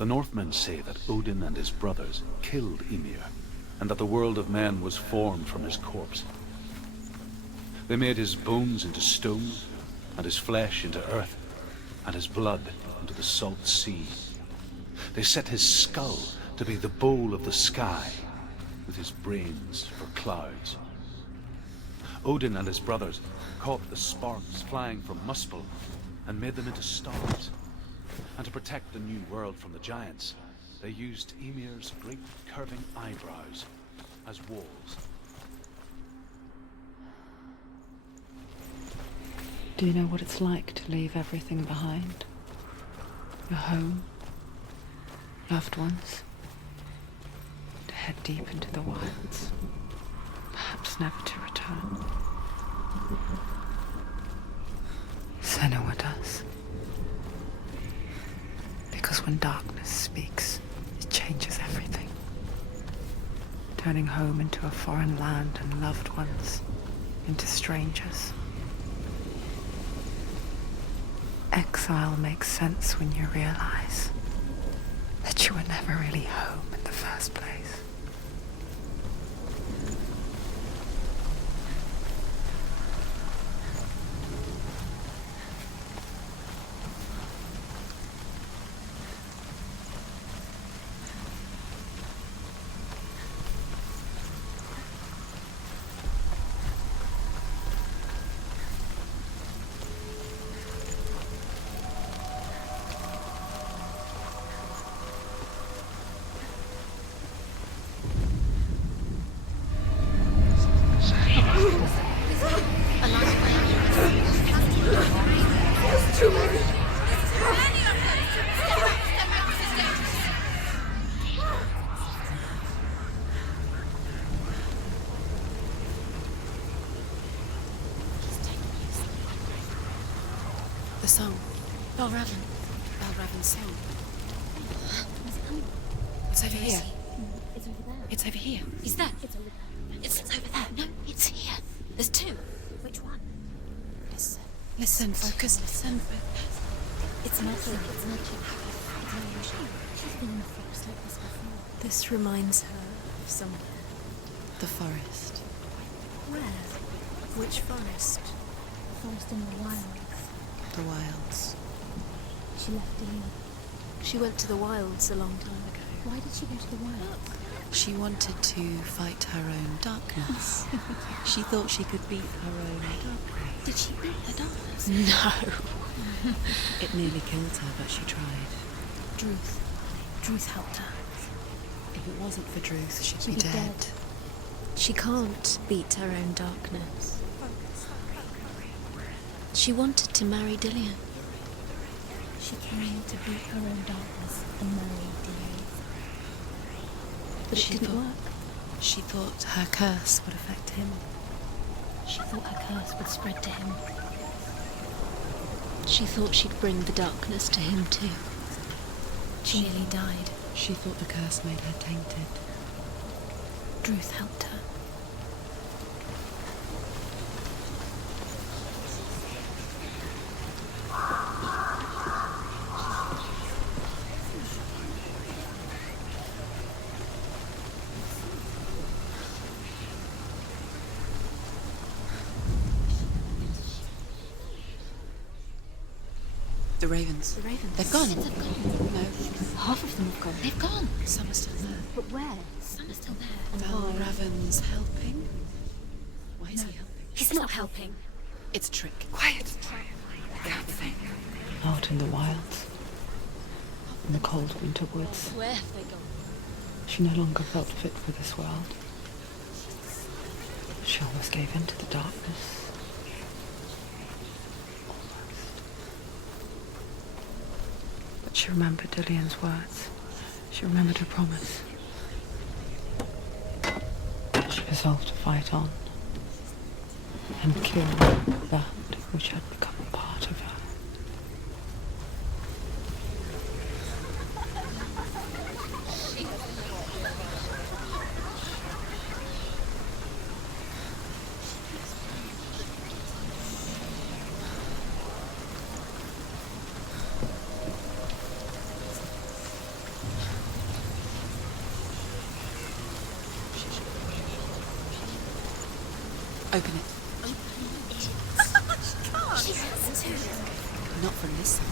The Northmen say that Odin and his brothers killed Ymir, and that the world of men was formed from his corpse. They made his bones into stone, and his flesh into earth, and his blood into the salt sea. They set his skull to be the bowl of the sky, with his brains for clouds. Odin and his brothers caught the sparks flying from Muspel and made them into stars. And to protect the new world from the giants, they used Ymir's great curving eyebrows as walls. Do you know what it's like to leave everything behind? Your home, loved ones, to head deep into the wilds, perhaps never to return. Senua does. Because when darkness speaks, it changes everything. Turning home into a foreign land and loved ones into strangers. Exile makes sense when you realize that you were never really home in the first place. The song. Balraven's song. It's over here. It's over there. It's over here. Is that? It's over there. It's over there. No, it's here. There's two. Which one? Listen. Listen, focus, listen. It's magic. It's magic. She's been in the forest like this before. This reminds her of somewhere. The forest. Where? Which forest? The forest in the wilds. The wilds. She left Delia. She went to the wilds a long time ago. Why did she go to the wilds? She wanted to fight her own darkness. She thought she could beat her own darkness. Did she beat the darkness? No. It nearly killed her, but she tried. Druth helped her. If it wasn't for Druth, she'd She'd be be dead. dead. She can't beat her own darkness. She wanted to marry Dillian. She came to beat her own darkness and marry Delia. But it didn't work. She thought her curse would affect him. She thought her curse would spread to him. She thought she'd bring the darkness to him too. She nearly died. She thought the curse made her tainted. Druth helped her. The ravens. The ravens. They've gone. They've gone. No. Half of them have gone. They've gone. Some are still there. But where? Some are still there. And why? Balraven's helping. Why is he helping? He's not helping. It's a trick. Quiet. Out in the wilds, in the cold winter woods, Where have they gone? she no longer felt fit for this world. She almost gave in to the darkness. But she remembered Dillian's words. She remembered her promise. She resolved to fight on and kill that which had become a part of her. Open it. She has to. Not from this side.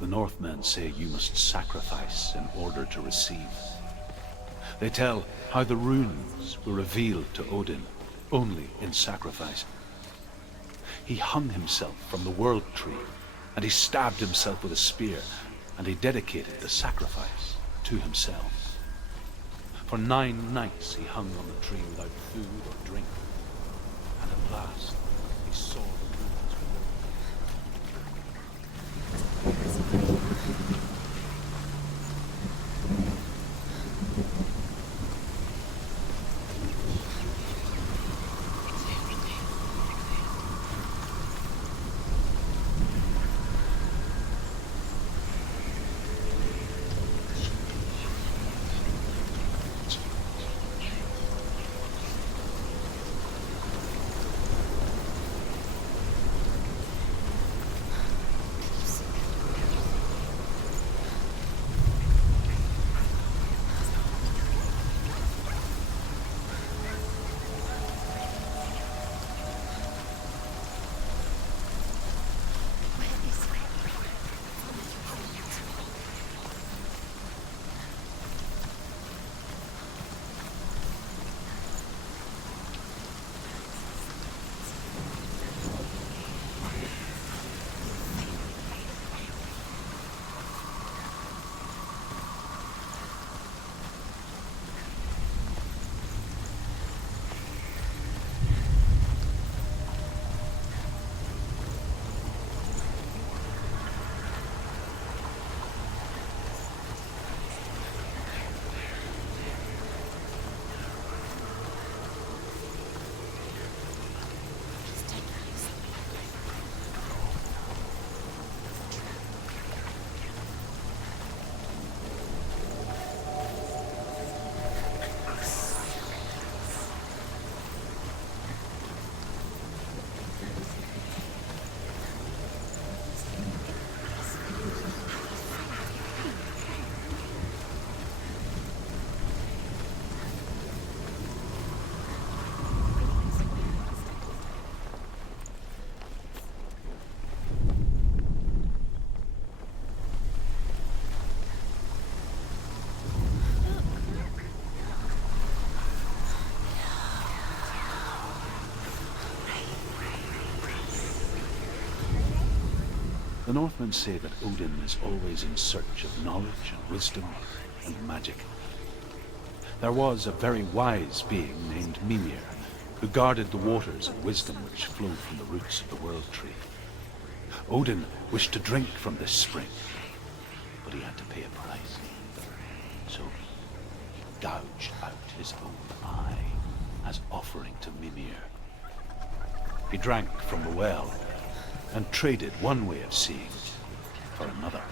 The Northmen say you must sacrifice in order to receive. They tell how the runes were revealed to Odin only in sacrifice. He hung himself from the world tree, and he stabbed himself with a spear, and he dedicated the sacrifice to himself. For 9 nights he hung on the tree without food or drink, and at last he saw the runes below. The Northmen say that Odin is always in search of knowledge and wisdom and magic. there was a very wise being named Mimir, who guarded the waters of wisdom which flow from the roots of the World Tree. Odin wished to drink from this spring, but he had to pay a price. So he gouged out his own eye as offering to Mimir. He drank from the well and traded one way of seeing for another.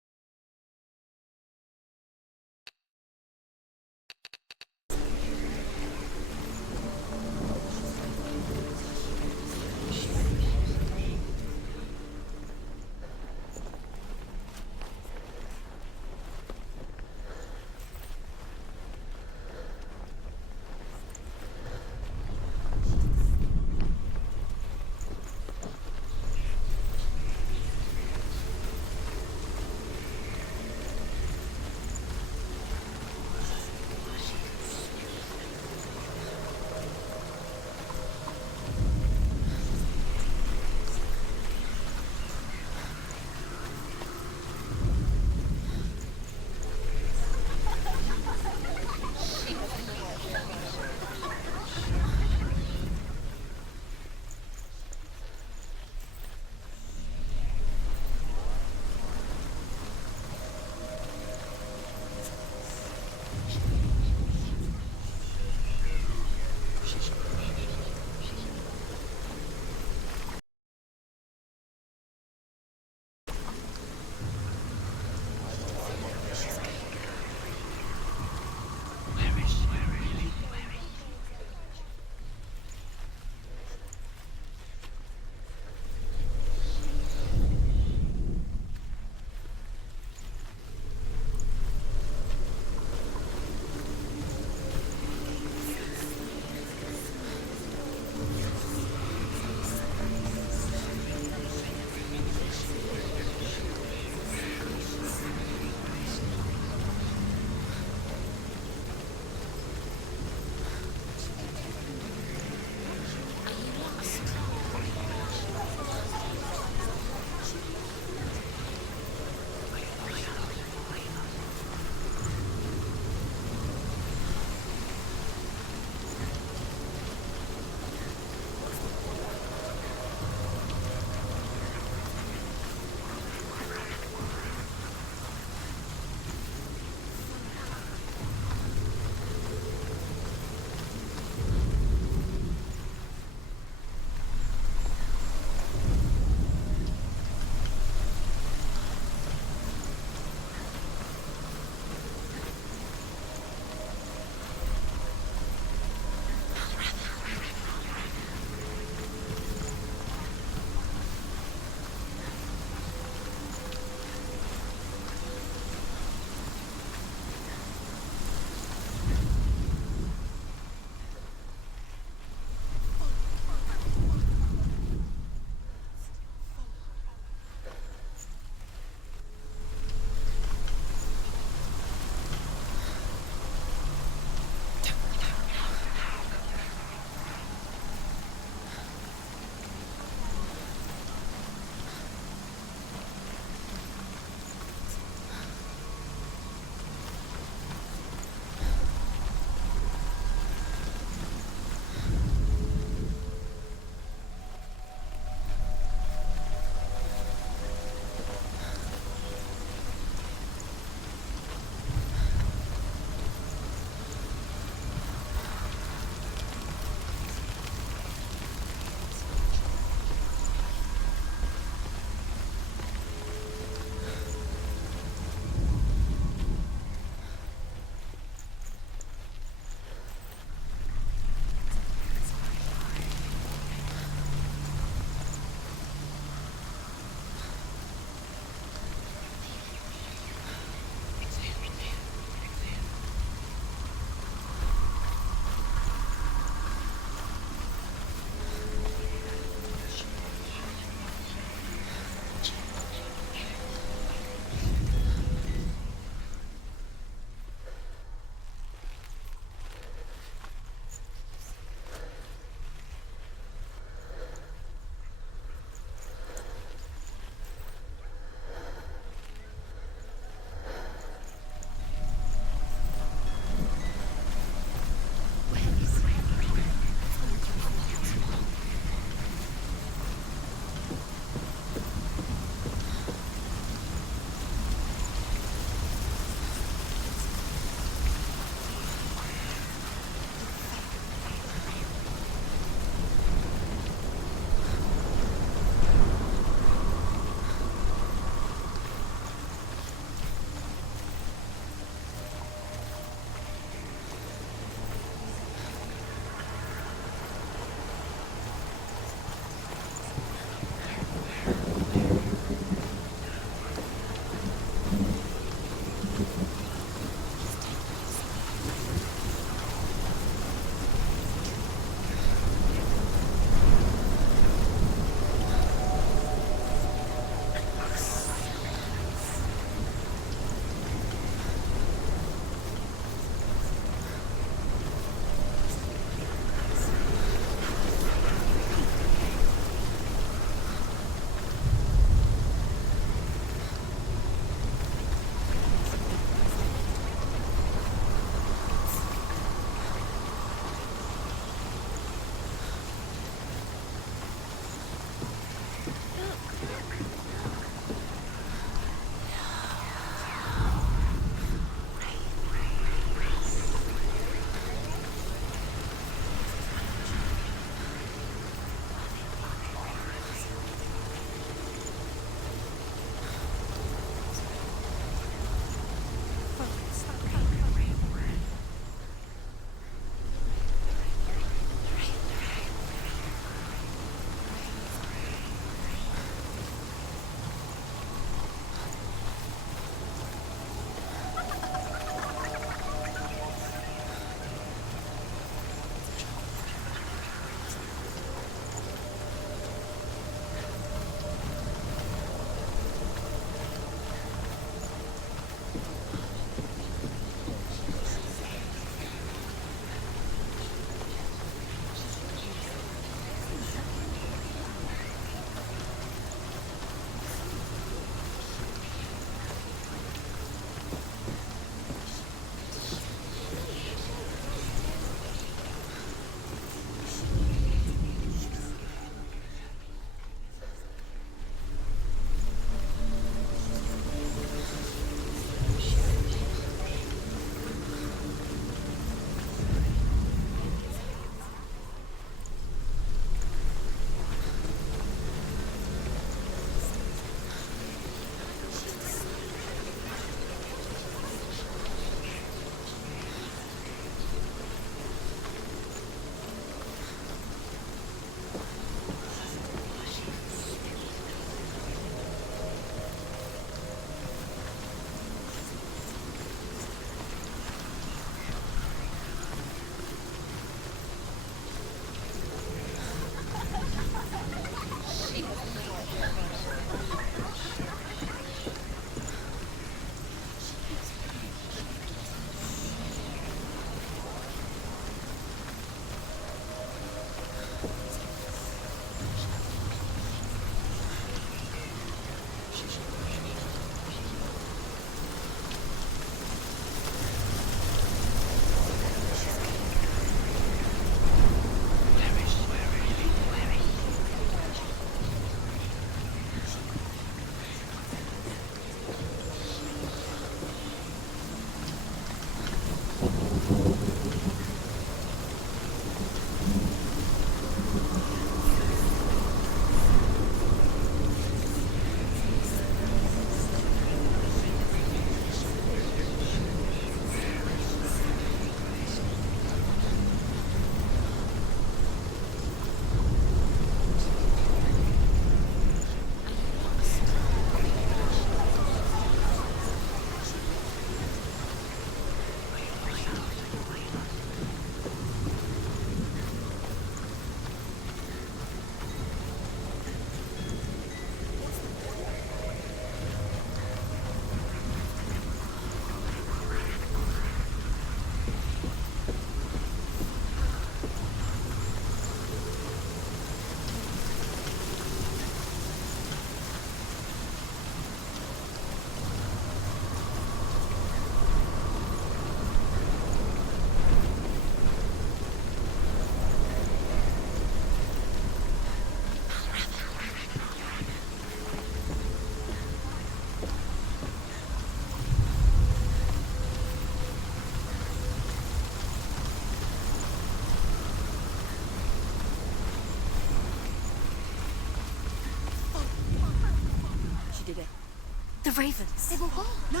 The ravens. They've all gone. No.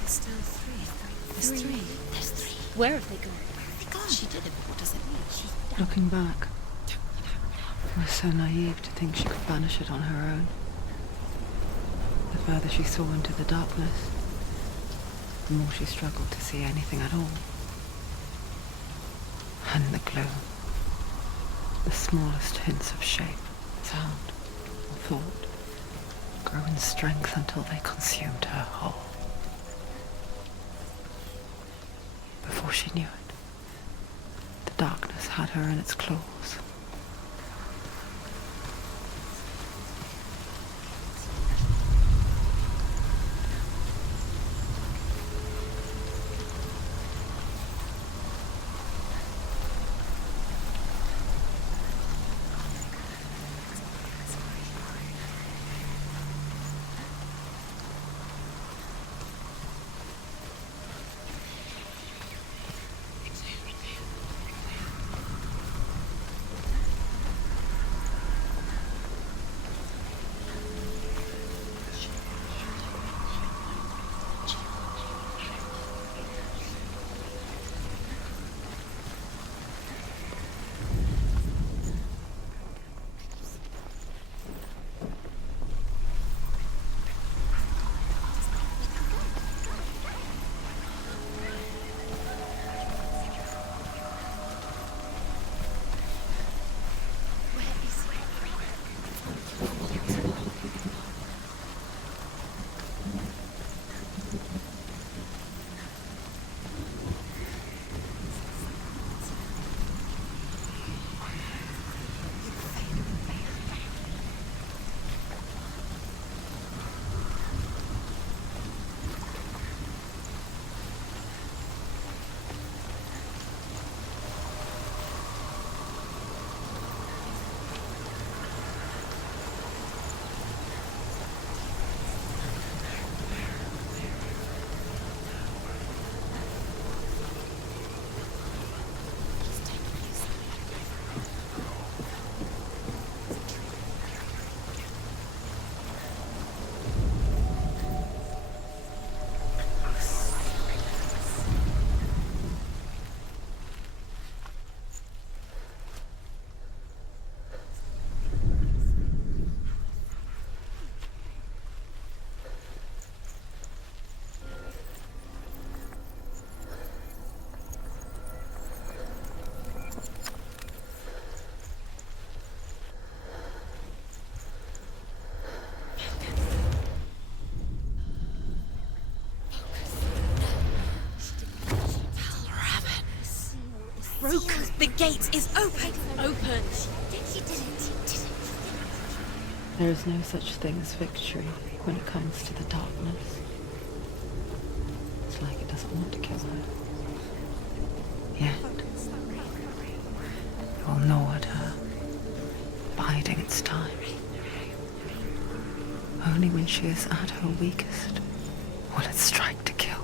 There's still three. There's three. There's three. Where have they gone? They're gone. She did it, but what does it mean? She's down. Looking back, I was so naive to think she could banish it on her own. The further she saw into the darkness, the more she struggled to see anything at all. And in the gloom, the smallest hints of shape, sound, or thought grew in strength until they consumed her whole. Before she knew it, the darkness had her in its claws. Broken. The gate is open. Open. She did it. There is no such thing as victory when it comes to the darkness. It's like it doesn't want to kill her. Yet, it will gnaw at her, biding its time. Only when she is at her weakest will it strike to kill.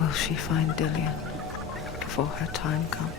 Will she find Dillion before her time comes?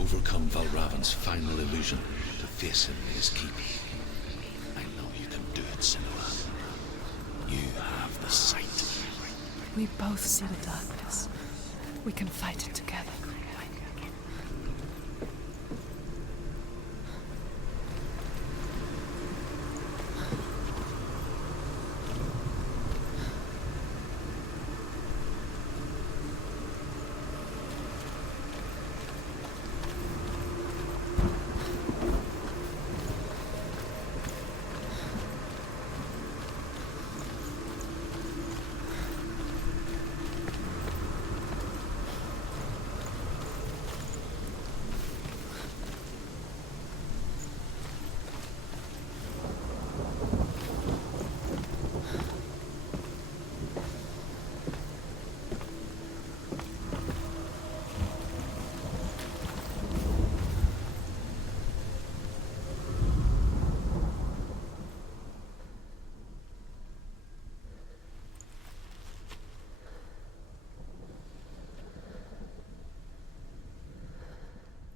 Overcome Valravan's final illusion to face him in his keep. I know you can do it, Senua. You have the sight. We both see the darkness. We can fight it together.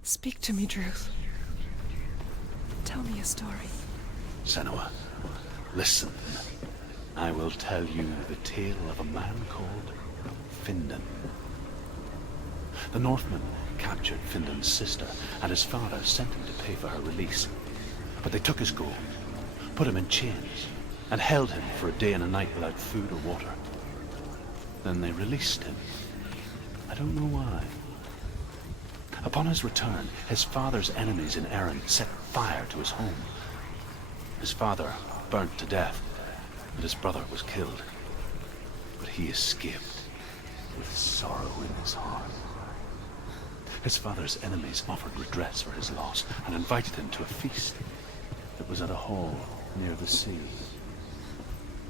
Speak to me, Druth. Tell me a story. Senua, listen. I will tell you the tale of a man called Findan. The Northmen captured Findan's sister, and his father sent him to pay for her release. But they took his gold, put him in chains, and held him for a day and a night without food or water. Then they released him. I don't know why. Upon his return, his father's enemies in Erin set fire to his home. His father burnt to death, and his brother was killed. But he escaped with sorrow in his heart. His father's enemies offered redress for his loss and invited him to a feast that was at a hall near the sea.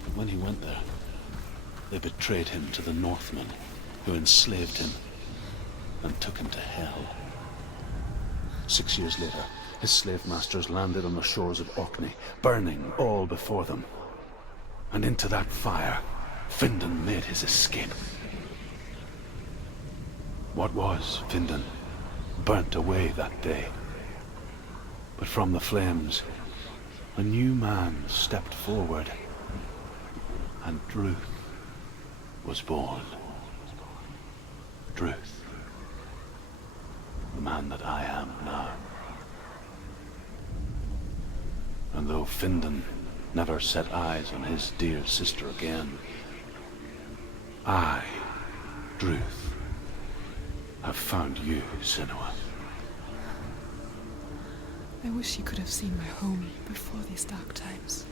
But when he went there, they betrayed him to the Northmen, who enslaved him and took him to hell. 6 years later, his slave masters landed on the shores of Orkney, burning all before them. And into that fire, Findan made his escape. What was Findan burnt away that day. But from the flames, a new man stepped forward, and Druth was born. Druth. The man that I am now. And though Findan never set eyes on his dear sister again, I, Druth, have found you, Senua. I wish you could have seen my home before these dark times.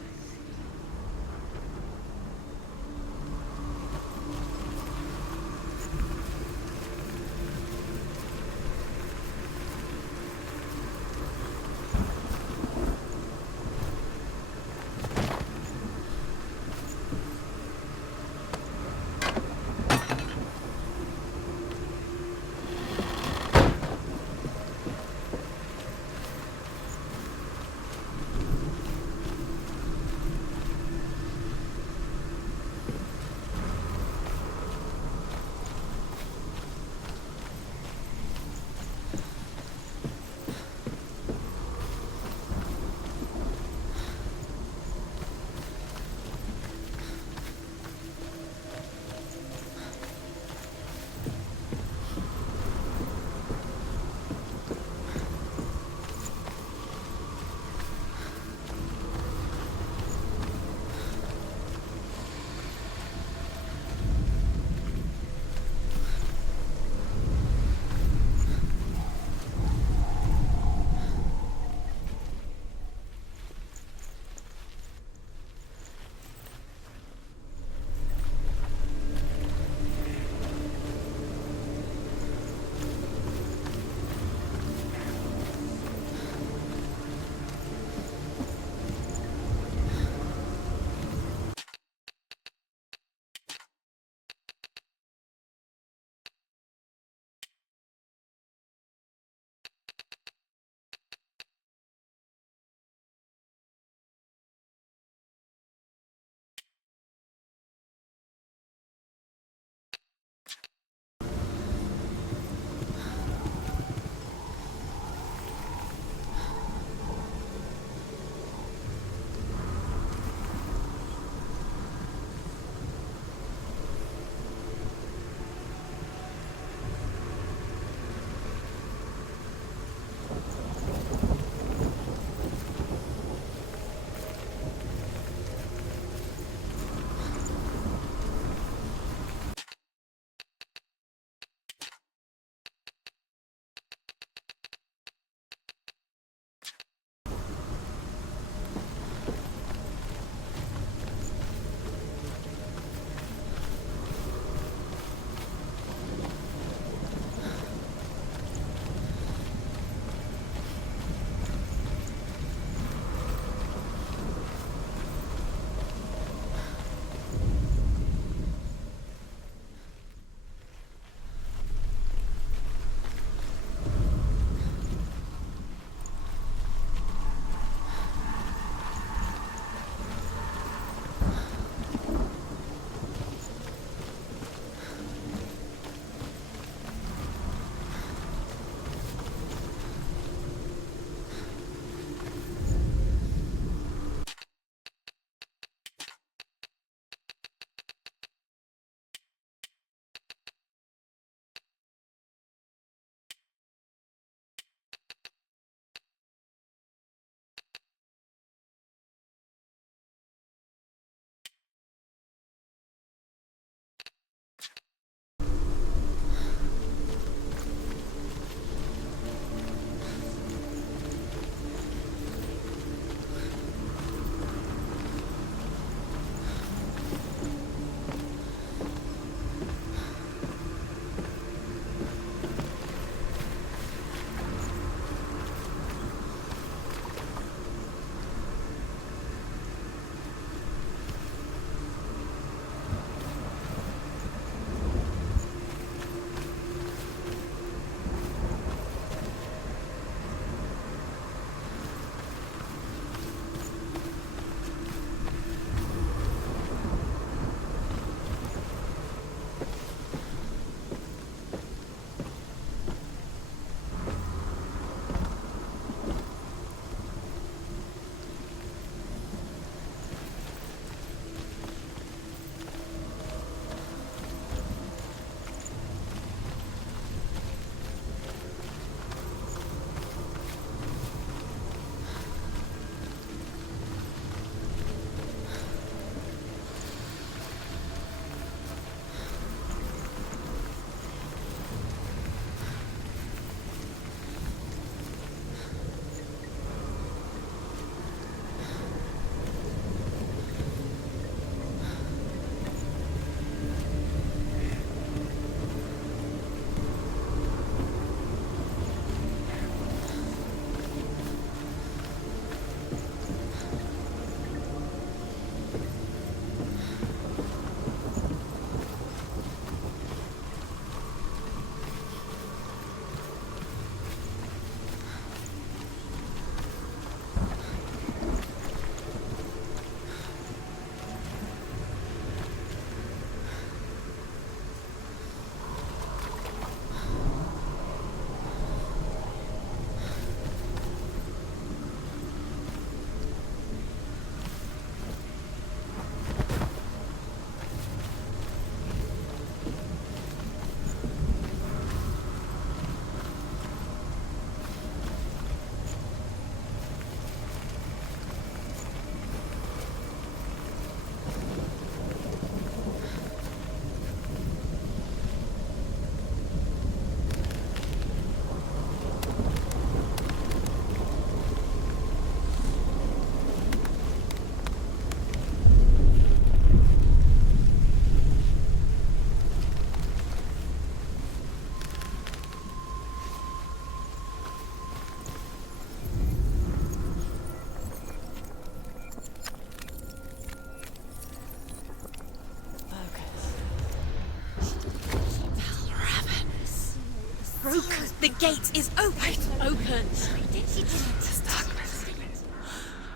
The gate is open. Open. This darkness.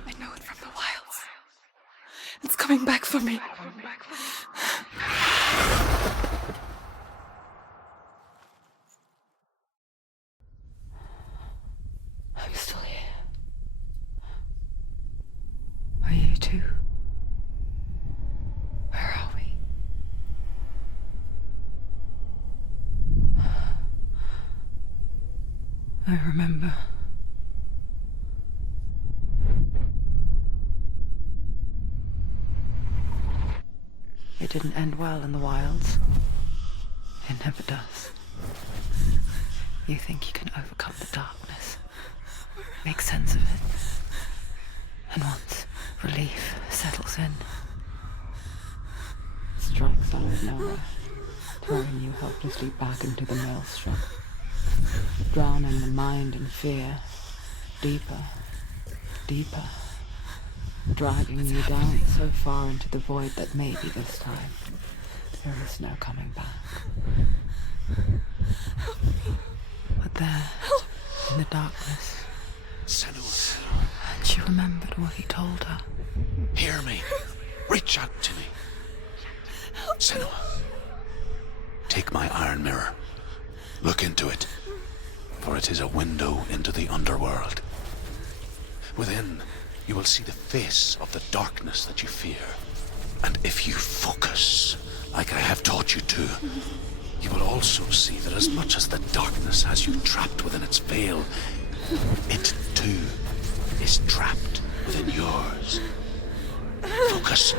I know it from the wilds. It's coming back for me. I'm still here. Are you too? Where are we? I remember. It didn't end well in the wilds. It never does. You think you can overcome the darkness, make sense of it, and once relief settles in, it strikes out of nowhere, throwing you helplessly back into the maelstrom, drowning the mind in fear, deeper, deeper, dragging you down so far into the void that maybe this time there is no coming back. But there, in the darkness, Senua, and she remembered what he told her. hear me. Reach out to me. Senua, take my iron mirror. Look into it, for it is a window into the underworld. Within, you will see the face of the darkness that you fear. And if you focus, like I have taught you to, you will also see that as much as the darkness has you trapped within its veil, it too is trapped within yours. Focus.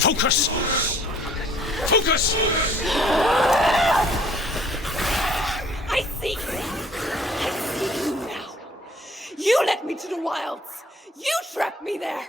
Focus! Focus! I see you! I see you now! You led me to the wilds! You trapped me there!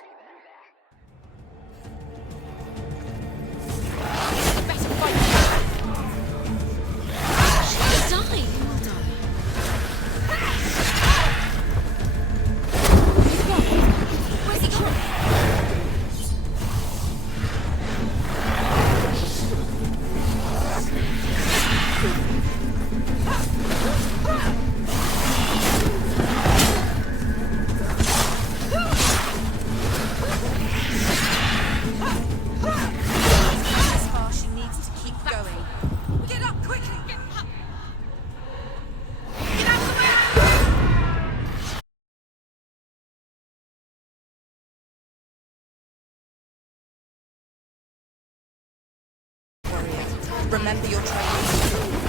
Remember your training.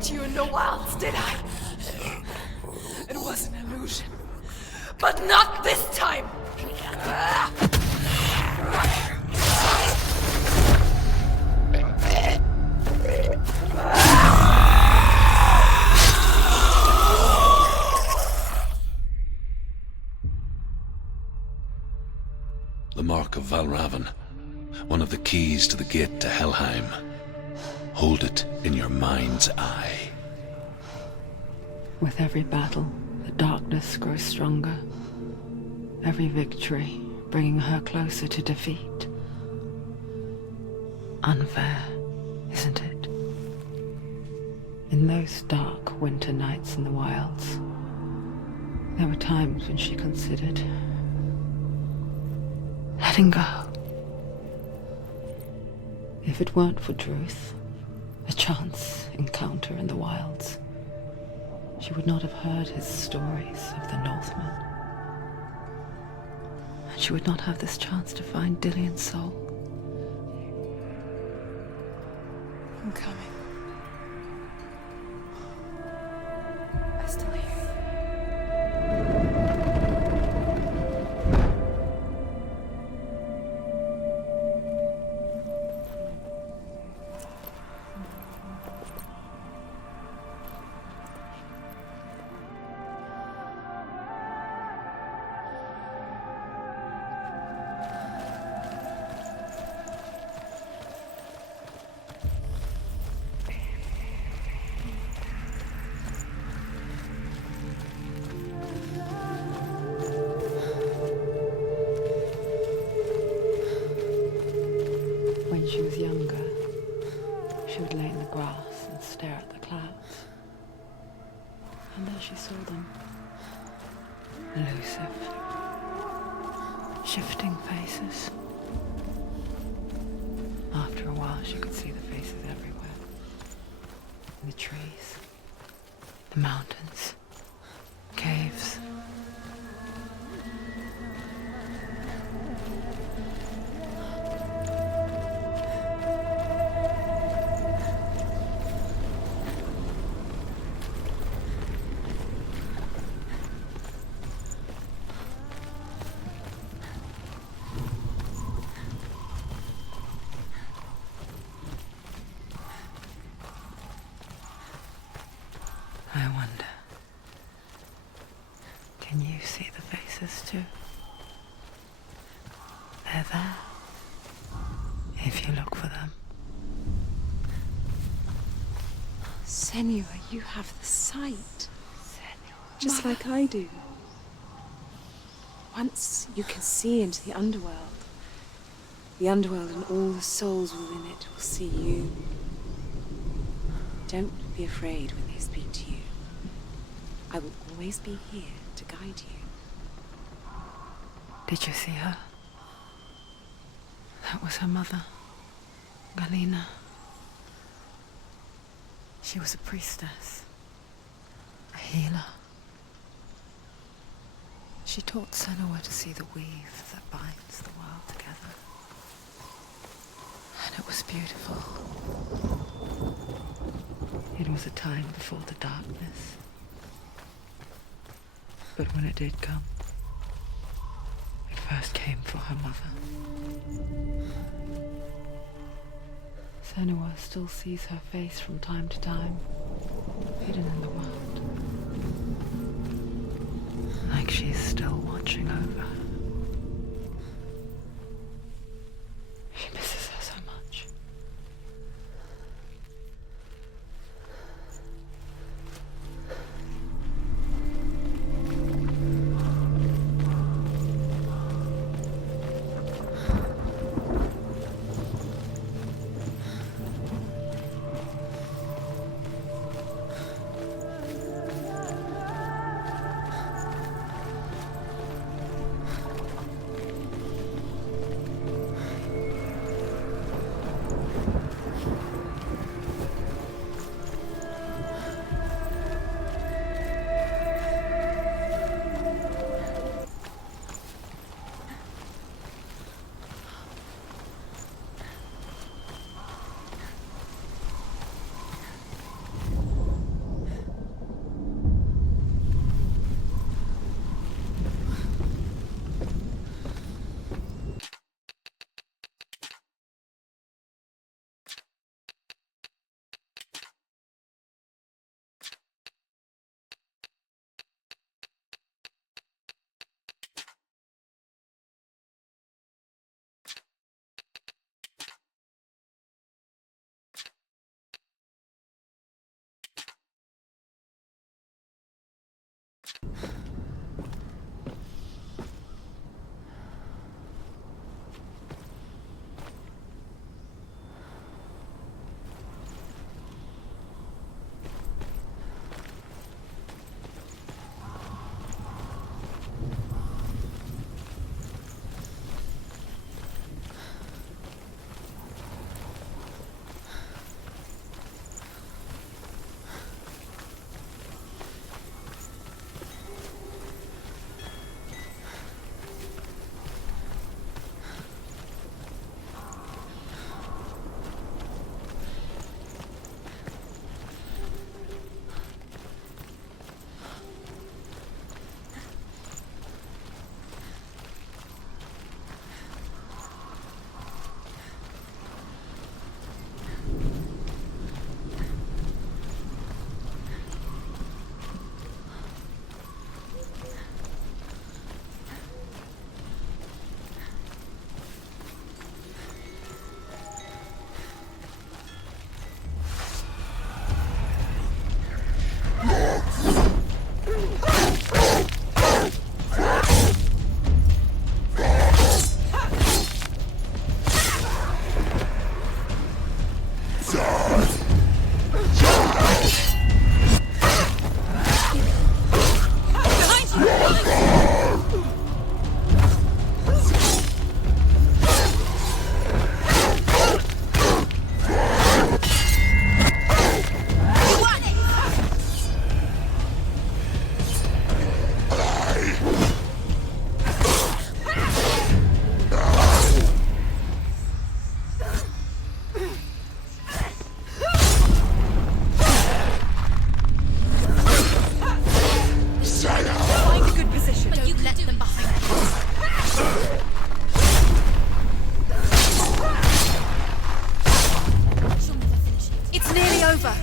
get you in the wilds, did I? It was an illusion. But not this time! The Mark of Valravan, one of the keys to the gate to Helheim. Hold it in your mind's eye. With every battle, the darkness grows stronger. Every victory bringing her closer to defeat. Unfair, isn't it? In those dark winter nights in the wilds, there were times when she considered letting go. If it weren't for Druth, a chance encounter in the wilds, she would not have heard his stories of the Northmen. And she would not have this chance to find Dillion's soul. I'm coming. I still hear you. When she was younger, she would lay in the grass and stare at the clouds. And there she saw them. Elusive, shifting faces. After a while, she could see the faces everywhere. In the trees, the mountains, caves. I wonder, can you see the faces too? They're there, if you look for them. Senua, you have the sight. Just like I do. Once you can see into the underworld and all the souls within it will see you. Don't be afraid when they speak to you. I will always be here to guide you. Did you see her? That was her mother, Galena. She was a priestess, a healer. She taught Senua to see the weave that binds the world together. And it was beautiful. It was a time before the darkness. But when it did come, it first came for her mother. Senua still sees her face from time to time, hidden in the world. Like she's still watching over her. She misses her so much. over.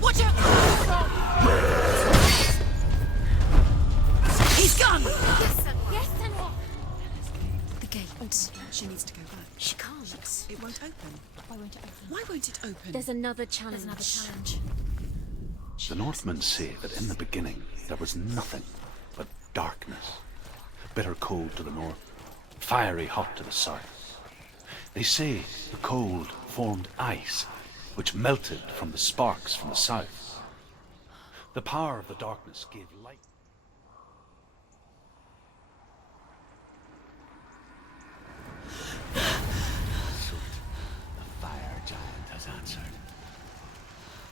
Watch out! He's gone! Yes, Senua. The gate. She needs to go back. She can't. It won't open. Why won't it open? Why won't it open? There's another challenge. The Northmen say that in the beginning there was nothing but darkness. Bitter cold to the north, fiery hot to the south. They say the cold formed ice, which melted from the sparks from the south. The power of the darkness gave light. Sleet, the fire giant has answered.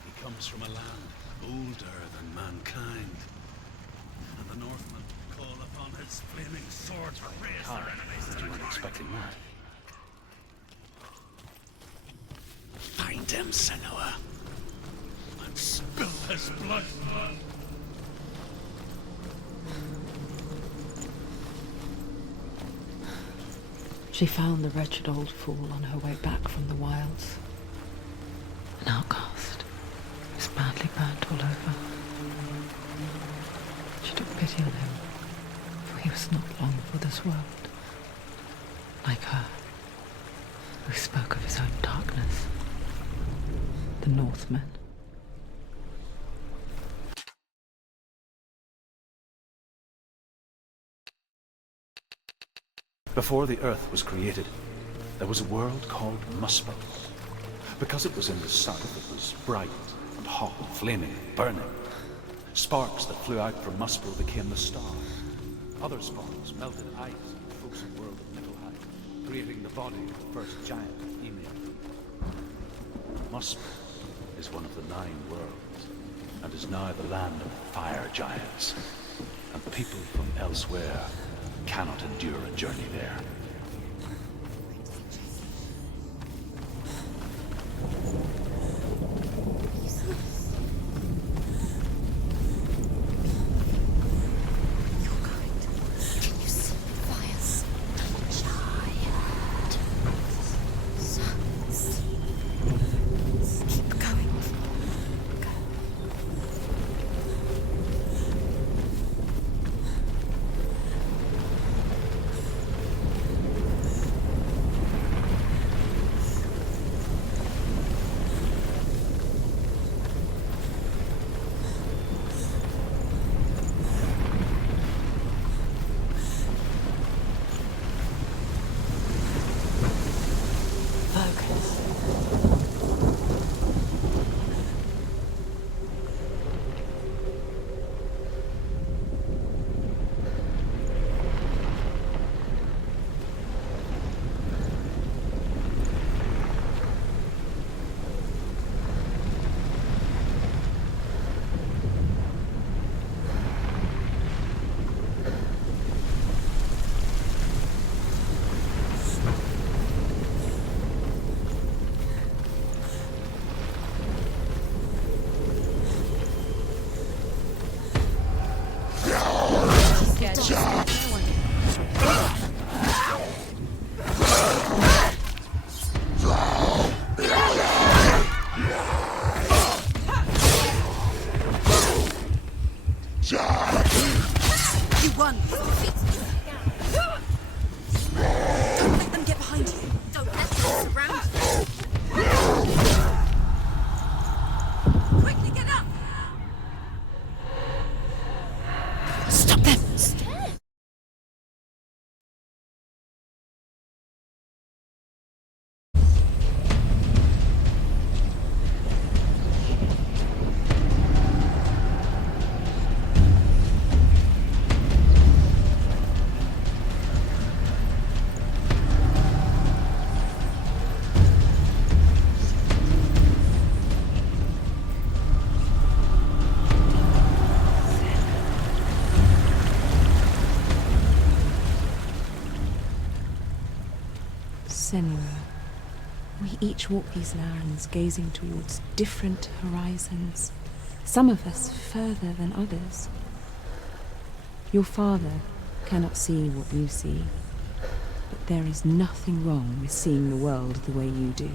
He comes from a land older than mankind, and the Northmen call upon his flaming sword to raise their enemies. You weren't expecting that. Find him, Senua, and spill his blood. She found the wretched old fool on her way back from the wilds. An outcast, who was badly burnt all over. She took pity on him, for he was not long for this world. Like her, who spoke of his own darkness. The Northmen. Before the earth was created, there was a world called Muspel. Because it was in the south, it was bright and hot, flaming, burning. Sparks that flew out from Muspel became the stars. Other sparks melted ice in the frozen world of Niflheim, creating the body of the first giant, Ymir. Muspel is one of the 9 worlds, and is now the land of fire giants. And people from elsewhere cannot endure a journey there. Senua, we each walk these lands gazing towards different horizons, Some of us further than others. Your father cannot see what you see, but there is nothing wrong with seeing the world the way you do.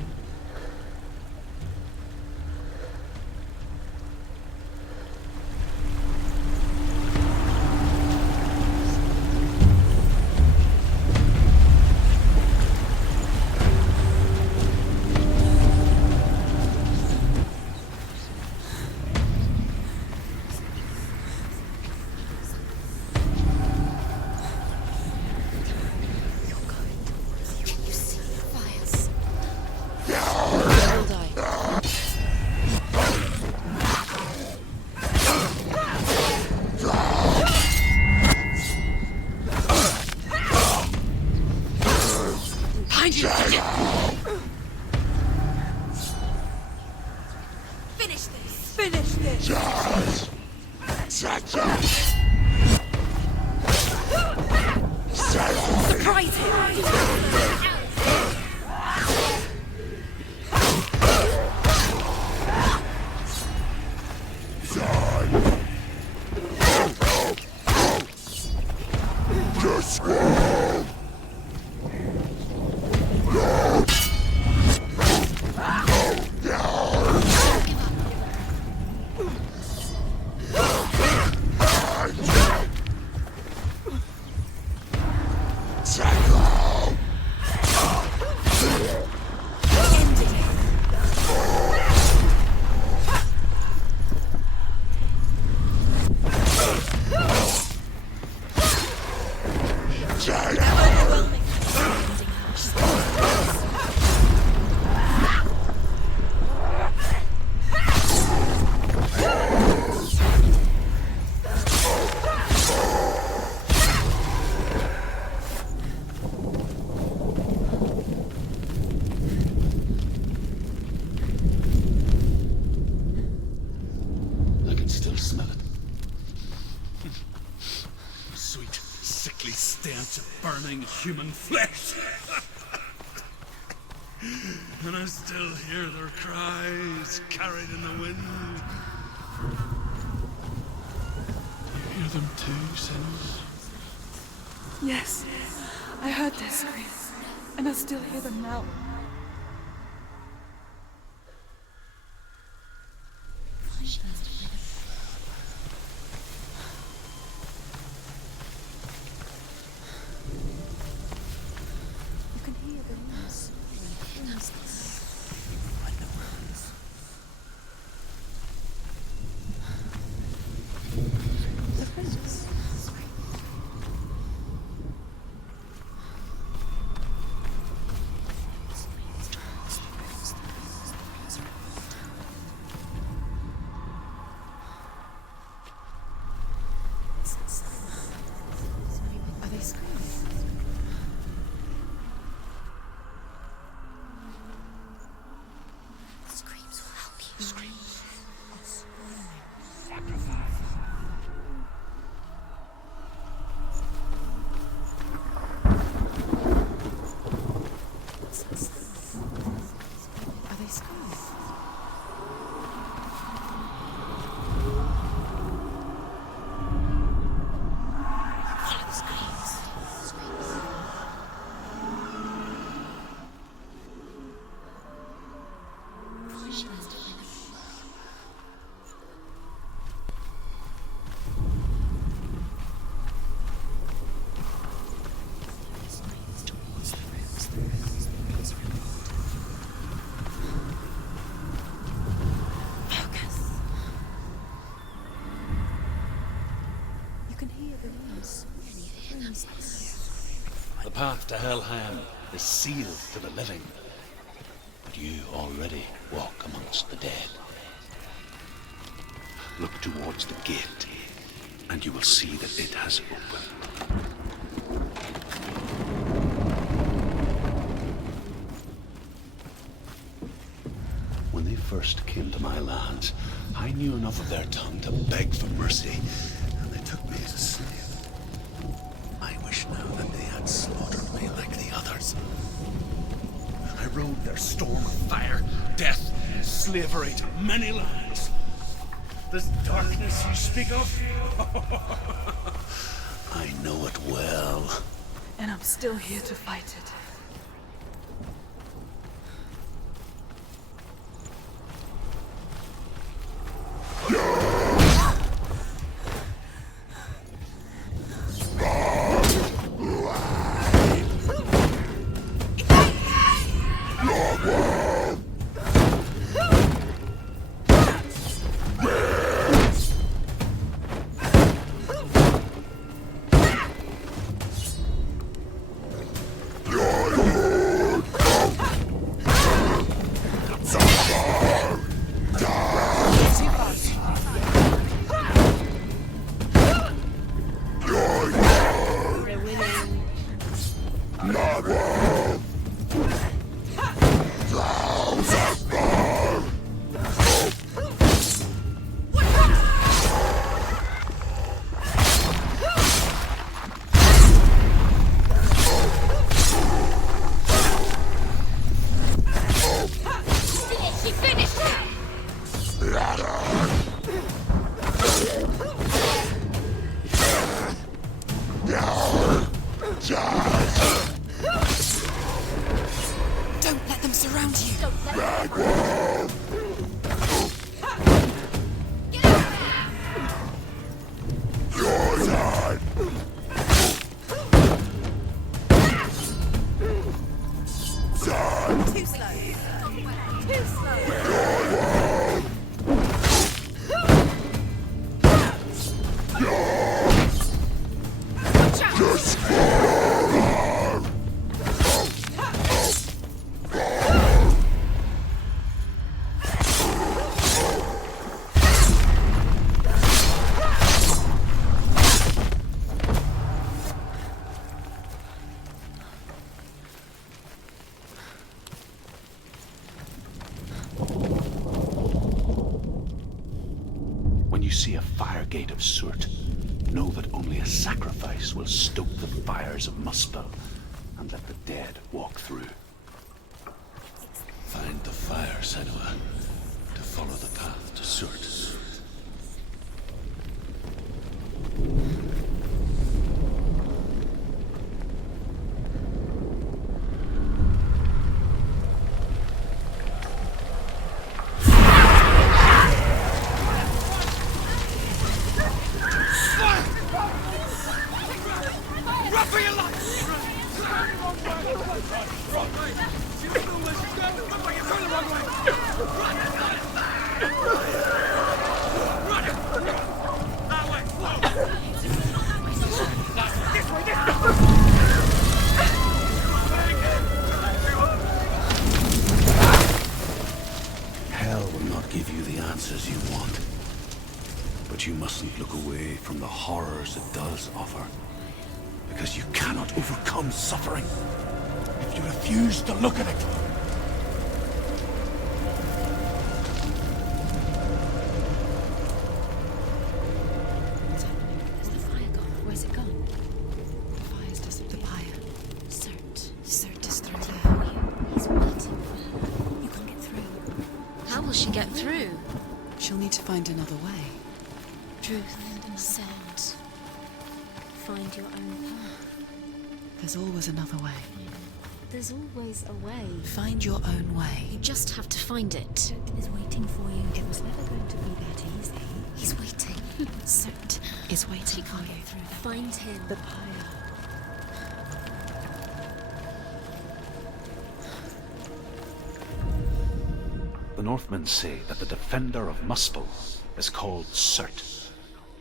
Human flesh. And I still hear their cries carried in the wind. You hear them too, Senua? Yes, I heard their screams, and I still hear them now. The path to Helheim is sealed to the living, but you already walk amongst the dead. Look towards the gate, and you will see that it has opened. When they first came to my lands, I knew enough of their tongue to beg for mercy, and they took me as a slave. I wish now that they had slaughtered me like the others. I rode their storm of fire, death, slavery to many lands. This darkness you speak of? I know it well. And I'm still here to fight it. Don't let them surround you. Too slow. Too slow. When you see a fire gate of Surt, know that only a sacrifice will stoke the fires of Muspel and let the dead walk through. Find the fire, Senua, to follow the path to Surt. Hell will not give you the answers you want. But you mustn't look away from the horrors it does offer. Because you cannot overcome suffering if you refuse to look at it. What's happening? Is the fire gone? Where's it gone? The fire's disappeared. The pyre. Surt is through there. He's waiting for her. You can't get through. How will she get through? She'll need to find another way. Truth and sound. Find your own path. There's always another way. There's always a way. Find your own way. You just have to find it. Surt is waiting for you. It was never going to be that easy. He's waiting. Surt is waiting for you. Find him. The pyre. The Northmen say that the defender of Muspel is called Surt,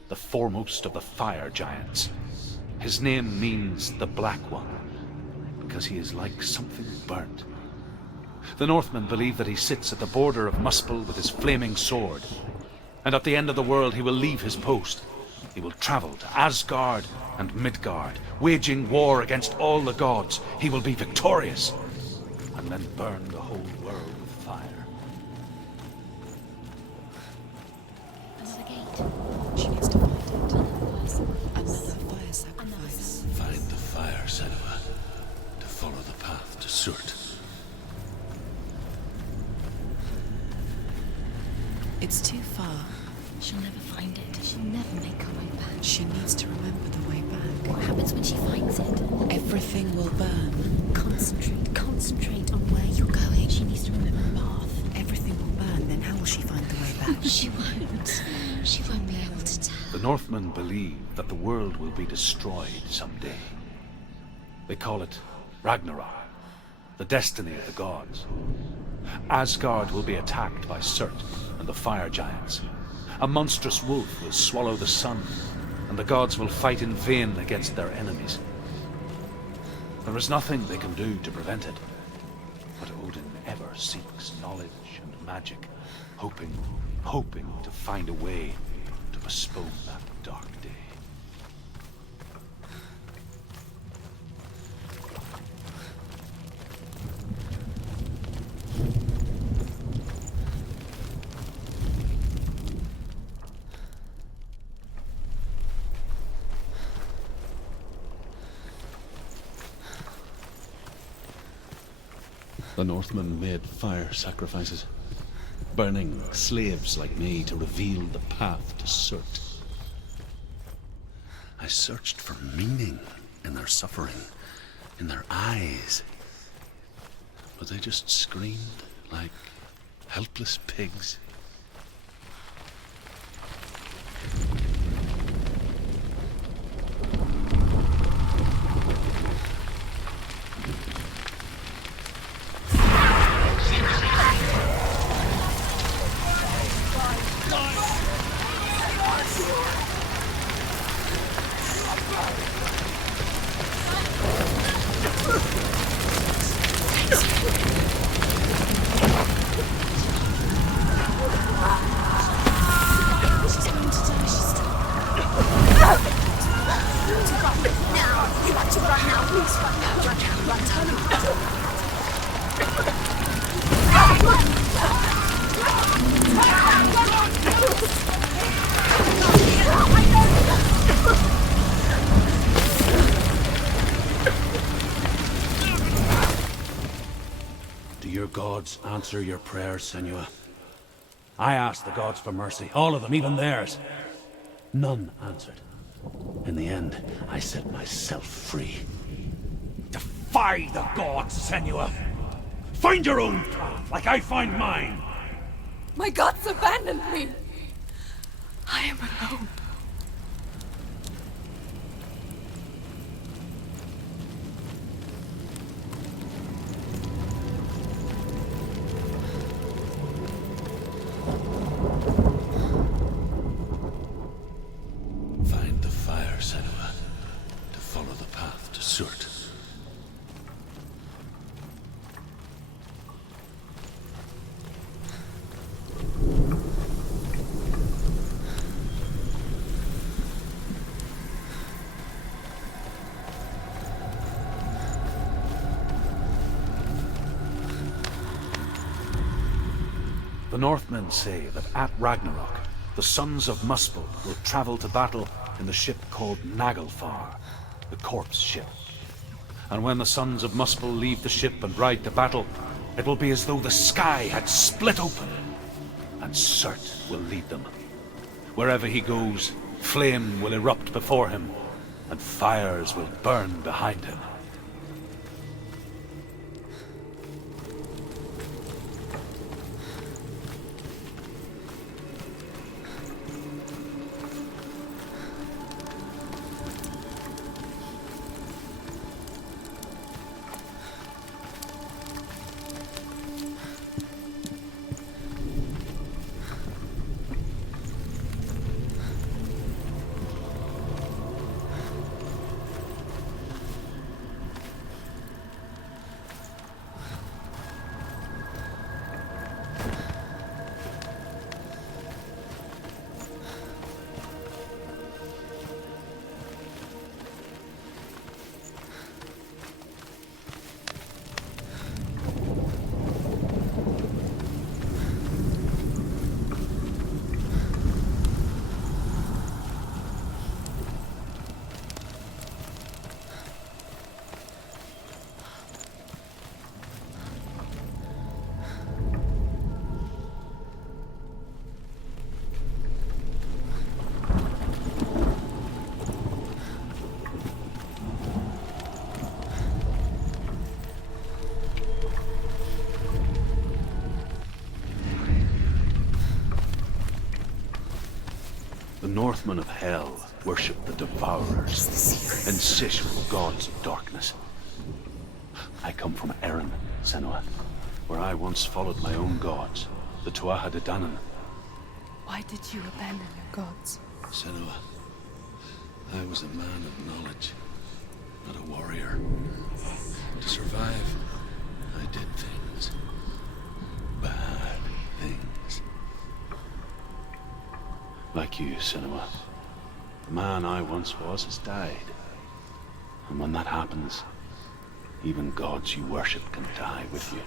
the foremost of the fire giants. His name means the Black One, because he is like something burnt. The Northmen believe that he sits at the border of Muspel with his flaming sword, and at the end of the world he will leave his post. He will travel to Asgard and Midgard, waging war against all the gods. He will be victorious, and then burn the whole world with fire. Another gate. She needs to find it. Another fire sacrifice. Find the fire, Senua, to follow the path to Surt. It's too far. She'll never find it. She'll never make her way back. She needs to remember the way back. What happens when she finds it? Everything will burn. Concentrate on where you're going. She needs to remember the path. Everything will burn, then how will she find the way back? She won't. She won't be able to tell. The Northmen believe that the world will be destroyed someday. They call it Ragnarok, the destiny of the gods. Asgard will be attacked by Surt and the fire giants. A monstrous wolf will swallow the sun, and the gods will fight in vain against their enemies. There is nothing they can do to prevent it, but Odin ever seeks knowledge and magic, hoping to find a way to postpone that dark day. The Northmen made fire sacrifices, burning slaves like me to reveal the path to Surt. I searched for meaning in their suffering, in their eyes, but they just screamed like helpless pigs. Do your gods answer your prayers, Senua? I asked the gods for mercy, all of them, even theirs. None answered. In the end, I set myself free. Defy the gods, Senua! Find your own path, like I find mine! My gods abandoned me. I am alone. Find the fire, Senua, to follow the path to Surt. The Northmen say that at Ragnarok, the sons of Muspel will travel to battle in the ship called Naglfar, the corpse ship. And when the sons of Muspel leave the ship and ride to battle, it will be as though the sky had split open, and Surt will lead them. Wherever he goes, flame will erupt before him, and fires will burn behind him. The Northmen of Hell worship the Devourers and sit with gods of darkness. I come from Erin, Senua, where I once followed my own gods, the Tuatha De Danann. Why did you abandon your gods? Senua, I was a man of knowledge, not a warrior. To survive, I did things. Bad things. Like you, Senua. The man I once was has died. And when that happens, even gods you worship can die with you.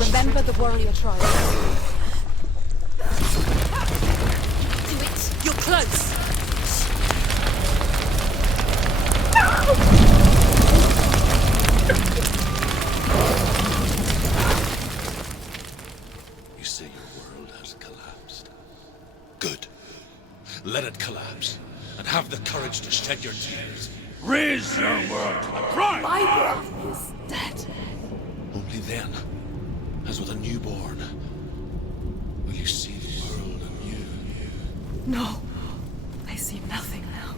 Remember the warrior tribe. Do it! You're close! You say your world has collapsed. Good. Let it collapse, and have the courage to shed your tears. Raise your world to the prime! My world is dead. Only then, as with a newborn, will you see the world anew. No, I see nothing now.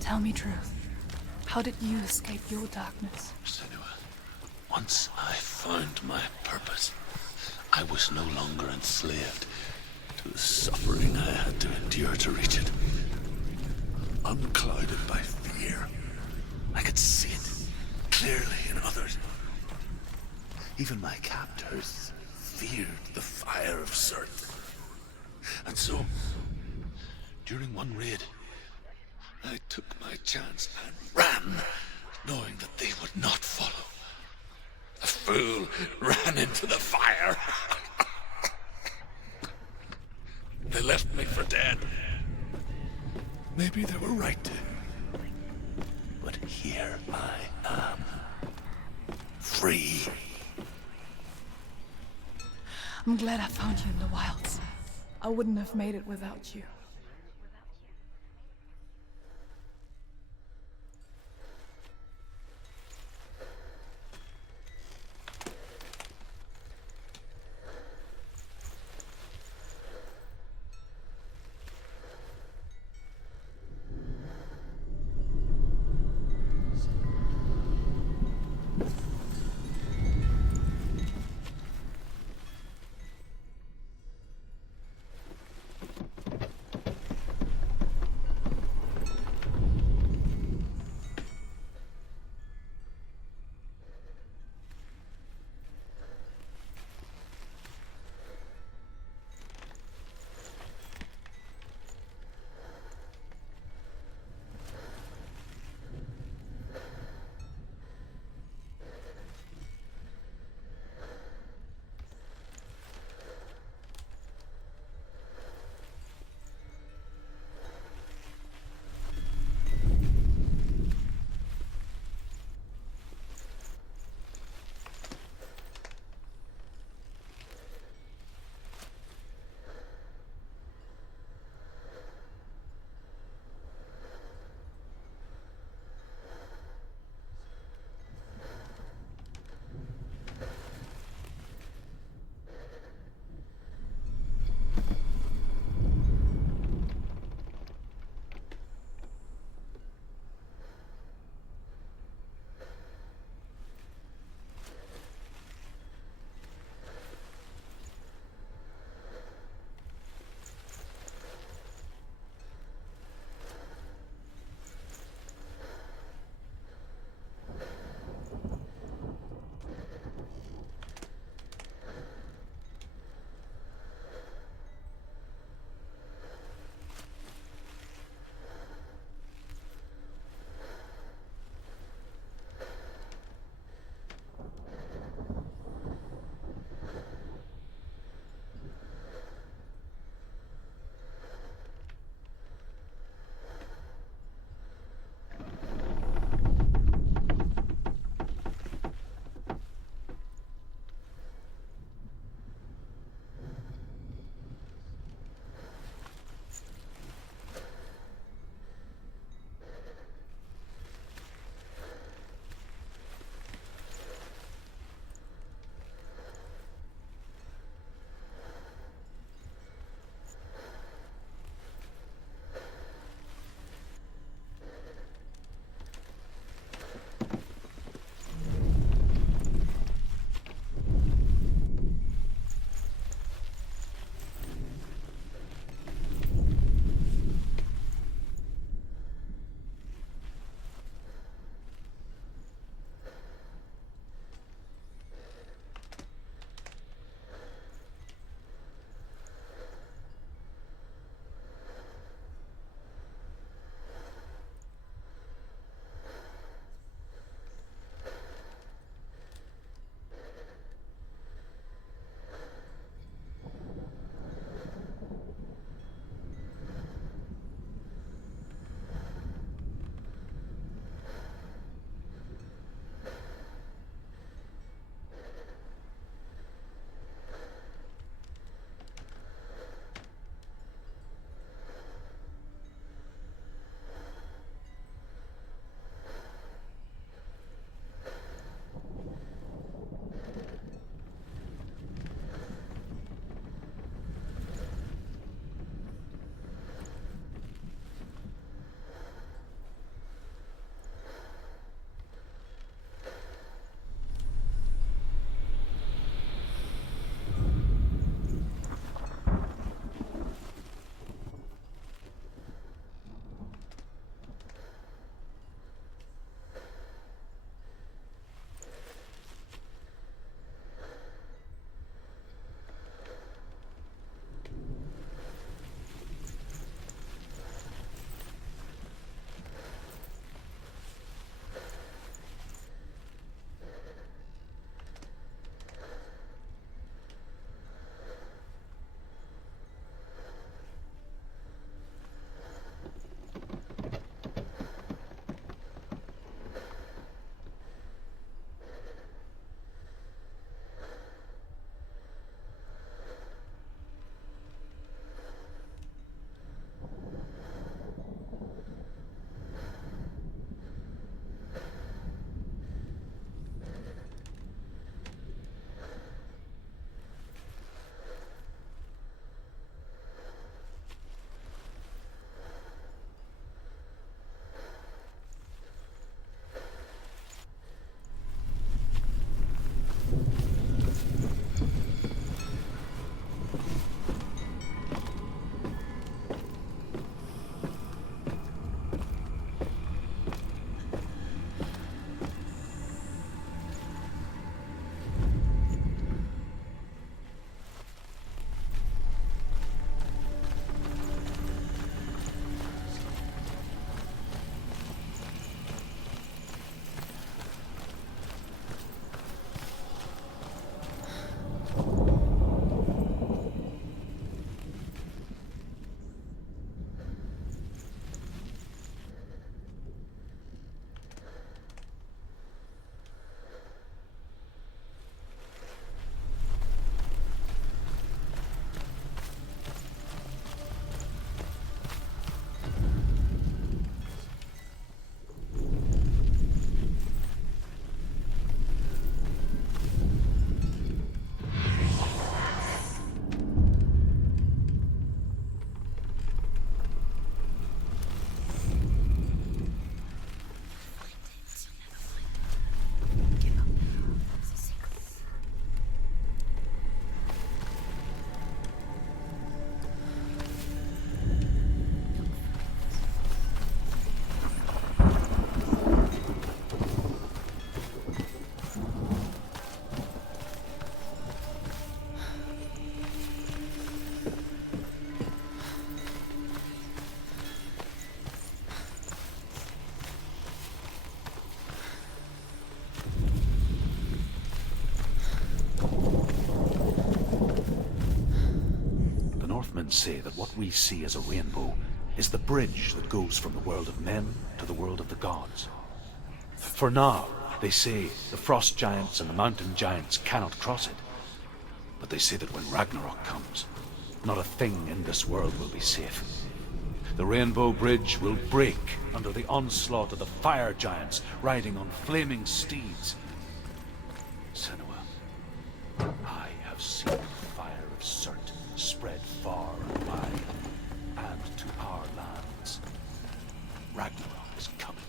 Tell me truth. How did you escape your darkness? Senua, once I found my purpose, I was no longer enslaved to the suffering I had to endure to reach it. Unclouded by fear, I could see it clearly in others. Even my captors feared the fire of Surt. And so, during one raid, I took my chance and ran, knowing that they would not follow. The fool ran into the fire. They left me for dead. Maybe they were right to. But here I am. Free. I'm glad I found you in the wilds. I wouldn't have made it without you. Legends say that what we see as a rainbow is the bridge that goes from the world of men to the world of the gods. For now, they say the frost giants and the mountain giants cannot cross it. But they say that when Ragnarok comes, not a thing in this world will be safe. The Rainbow Bridge will break under the onslaught of the fire giants riding on flaming steeds. Senua, I have seen the fire of Surt spread far and wide, and to our lands. Ragnarok is coming.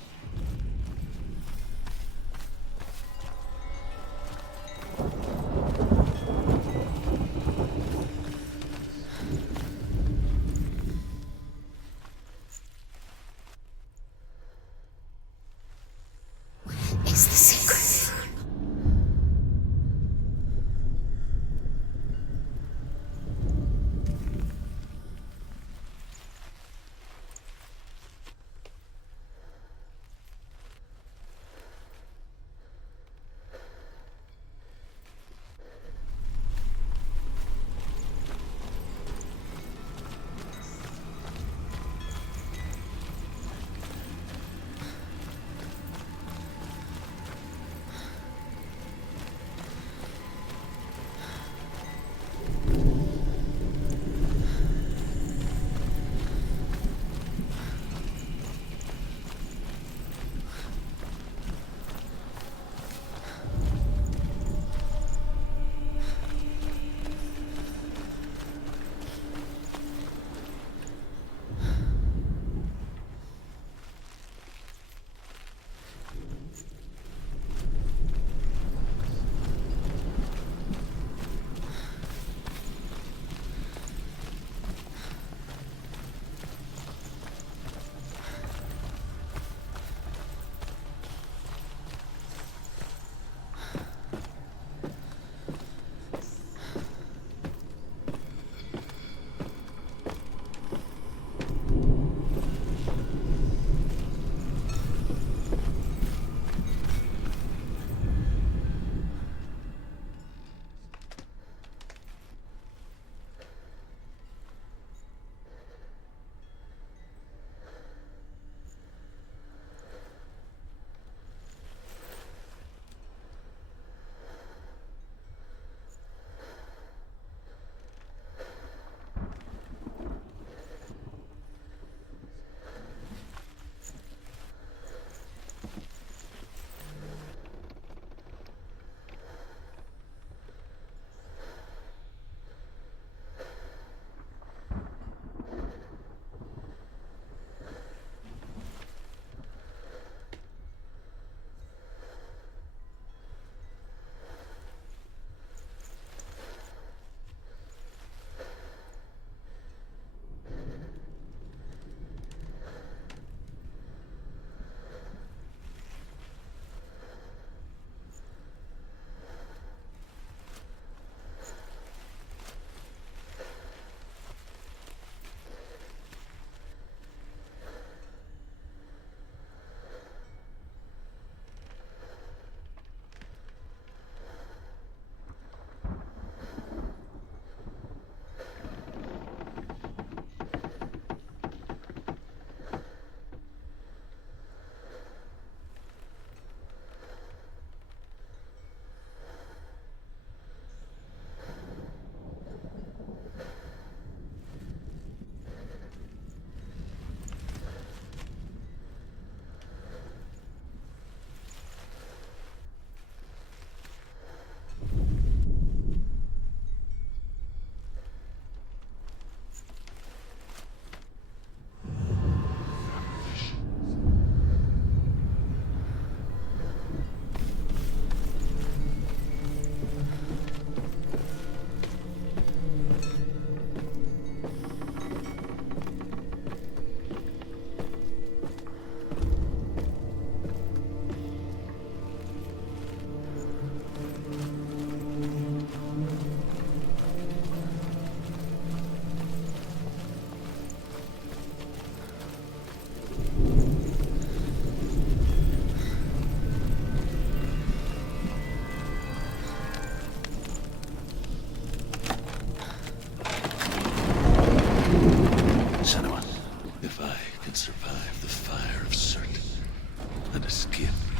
Is the secret?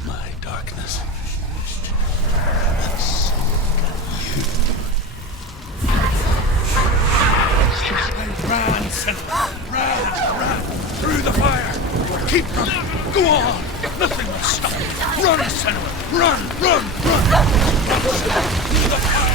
my darkness. And so can you. Run, Senua! Run! Through the fire! Keep running! Go on! Nothing will stop you! Run, Senua! Run! Run! Through the fire!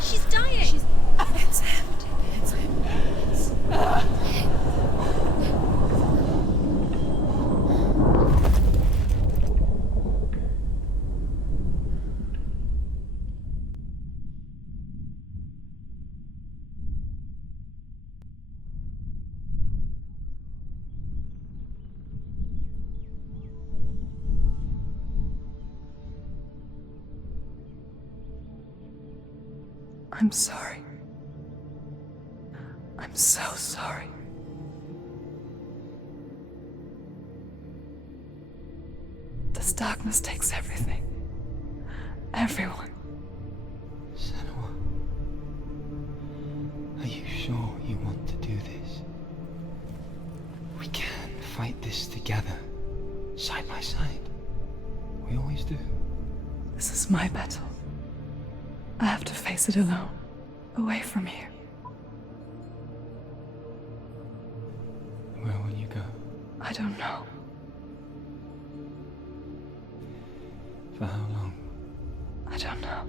She's dying. It's him. It's him. I'm sorry. I'm so sorry. This darkness takes everything. Everyone. Senua, are you sure you want to do this? We can fight this together, side by side. We always do. This is my battle. I have to face it alone, away from here. Where will you go? I don't know. For how long? I don't know.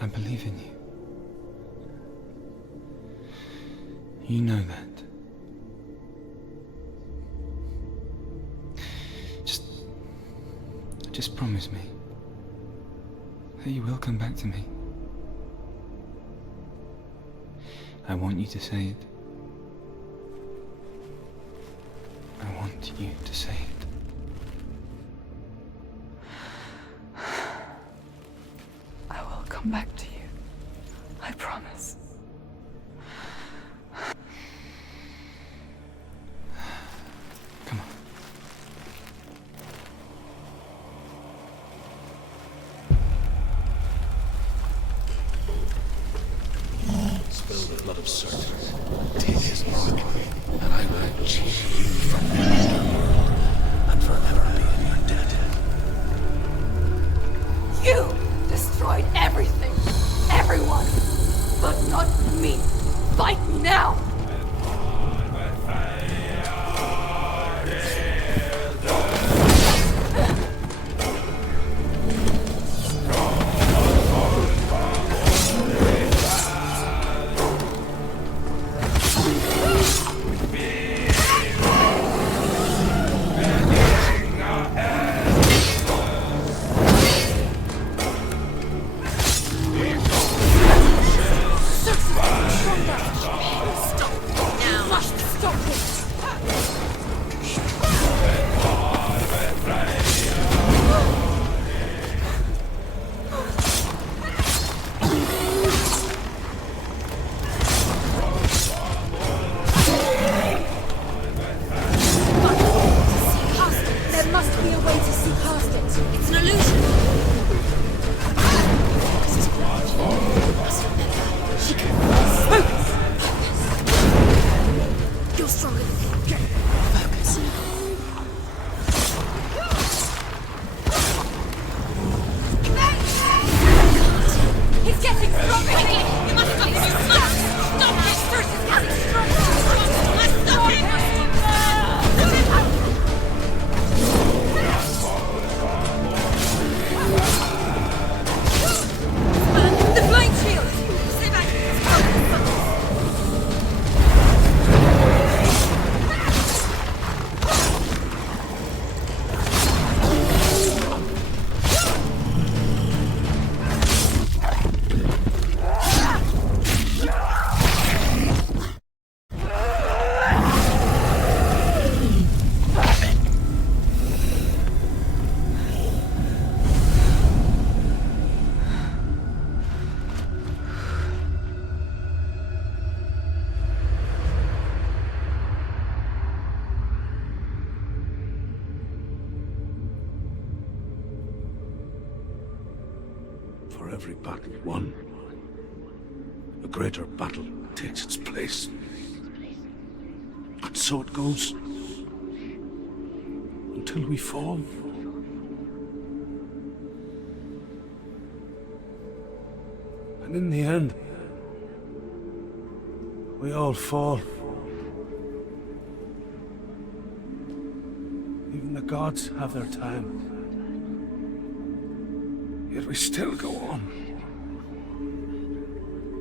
I believe in you. You know that. Just promise me that you will come back to me. I want you to say it. I want you to say it. I will come back to you. I promise. Come on. Spill the blood of Surt. Take his mark, and I will achieve you from the underworld and forever be in your debt. You destroyed everything, everyone, but not me. Fight me now. For every battle won, a greater battle takes its place. And so it goes. Until we fall. And in the end, we all fall. Even the gods have their time. Yet we still go on.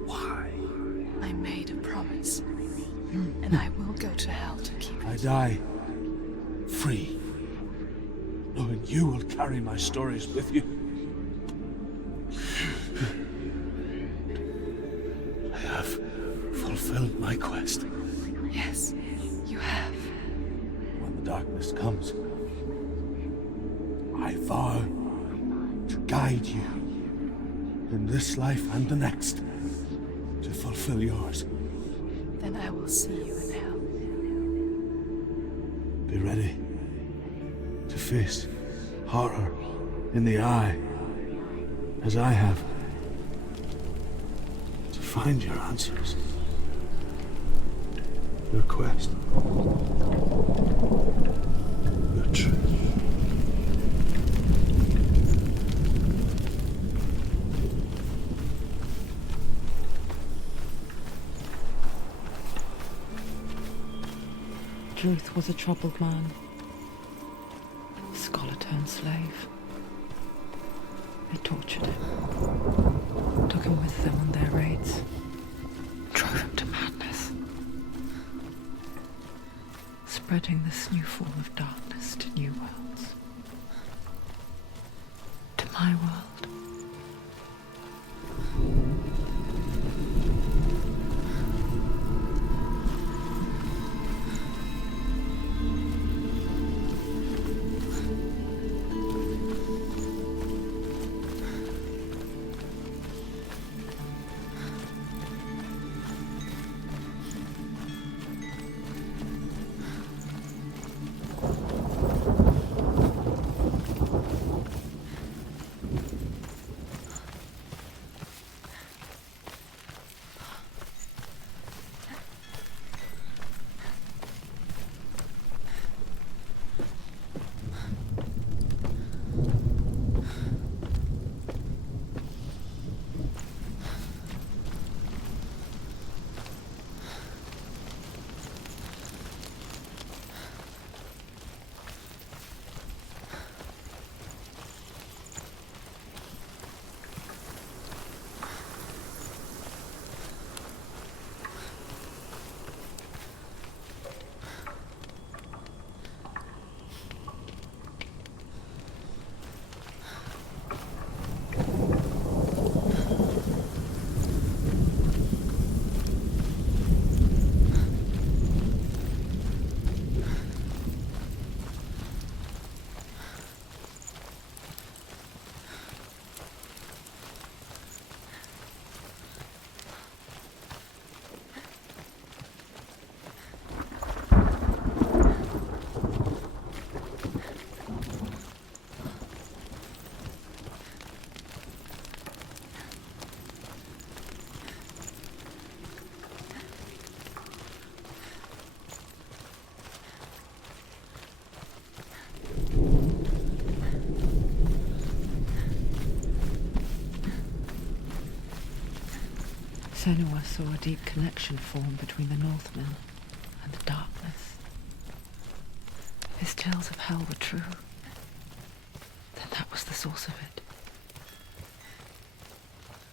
Why? I made a promise, and I will go to hell to keep it. I die free, knowing you will carry my stories with you. I have fulfilled my quest. Yes, you have. When the darkness comes, I vow to guide you in this life and the next to fulfill yours. Then I will see you in hell. Be ready to face horror in the eye, as I have, to find your answers, your quest, your truth. Druth was a troubled man. Scholar turned slave. They tortured him. Took him with them on their raids. Drove him to madness. Spreading this new form of darkness to new worlds. To my world. Senua saw a deep connection form between the Northmen and the darkness. If his tales of hell were true, then that was the source of it.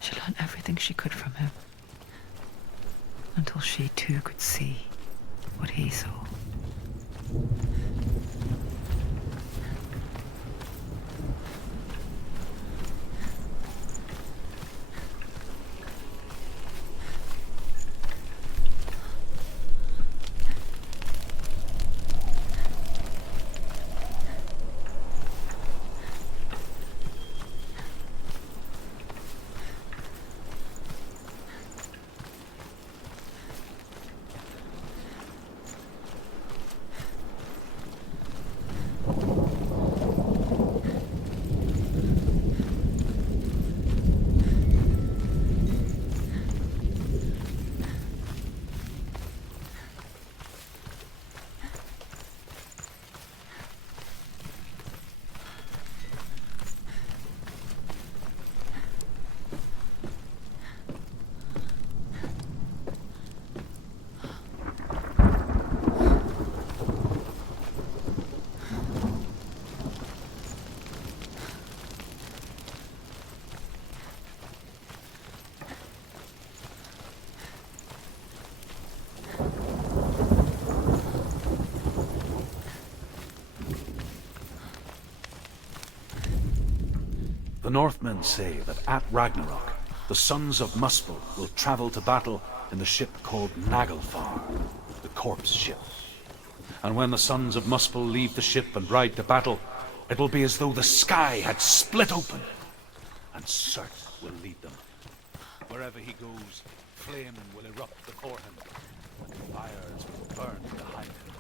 She learned everything she could from him, until she too could see what he saw. The Northmen say that at Ragnarok, the sons of Muspel will travel to battle in the ship called Naglfar, the corpse ship. And when the sons of Muspel leave the ship and ride to battle, it will be as though the sky had split open, and Surt will lead them. Wherever he goes, flame will erupt before him, and fires will burn behind him.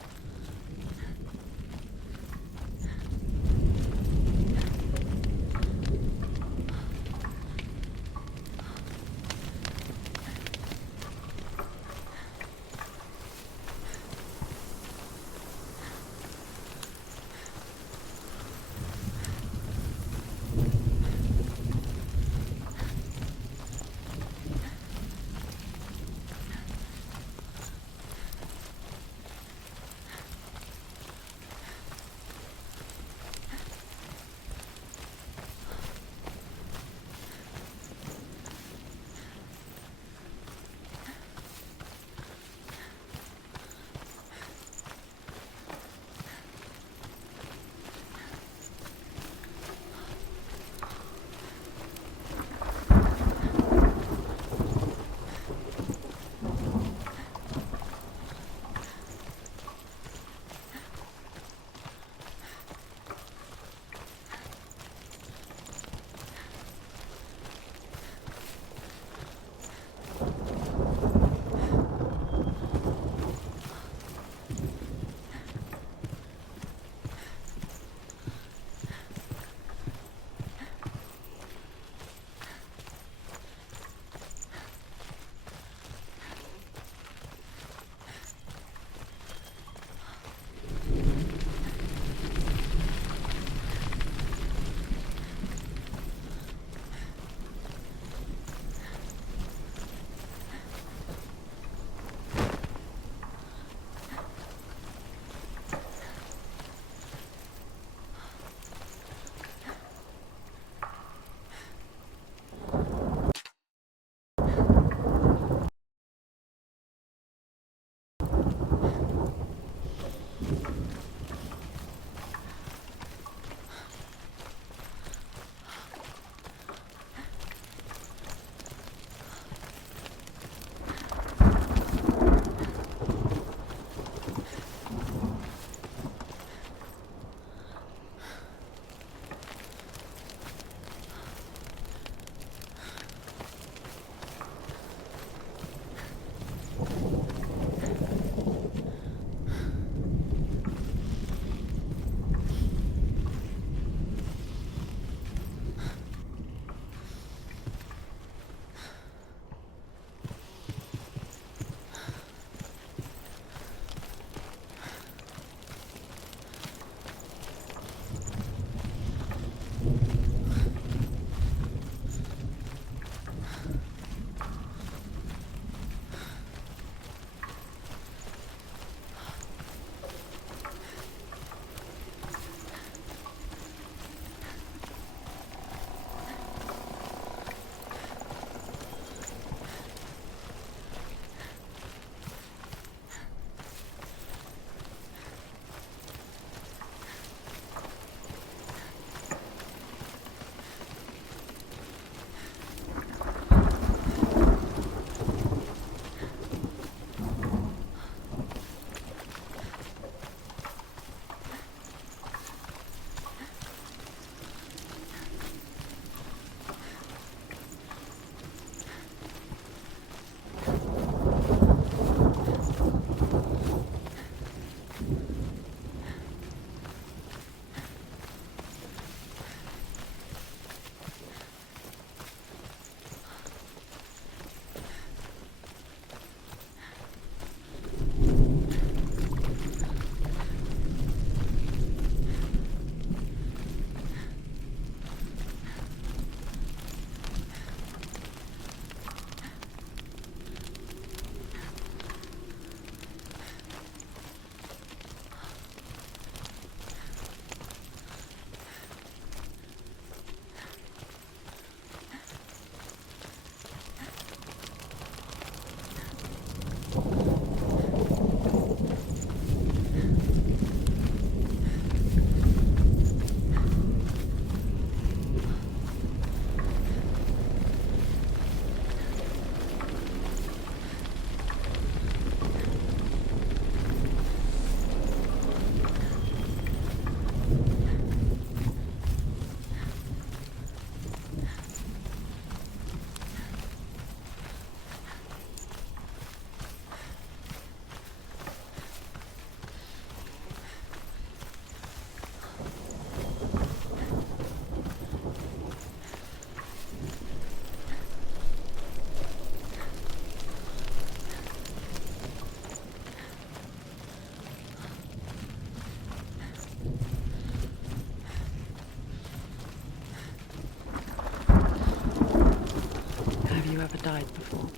ever died before?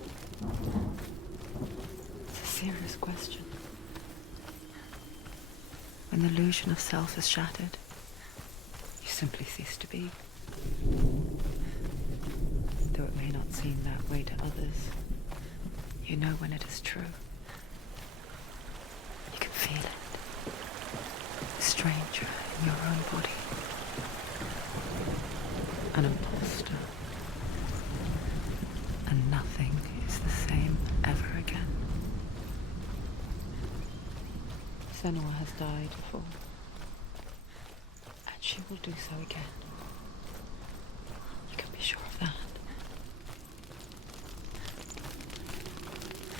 It's a serious question. When the illusion of self is shattered, you simply cease to be. Though it may not seem that way to others, you know when it is true. You can feel it. A stranger in your own body. An imposter. And nothing is the same ever again. Senua has died before. And she will do so again. You can be sure of that.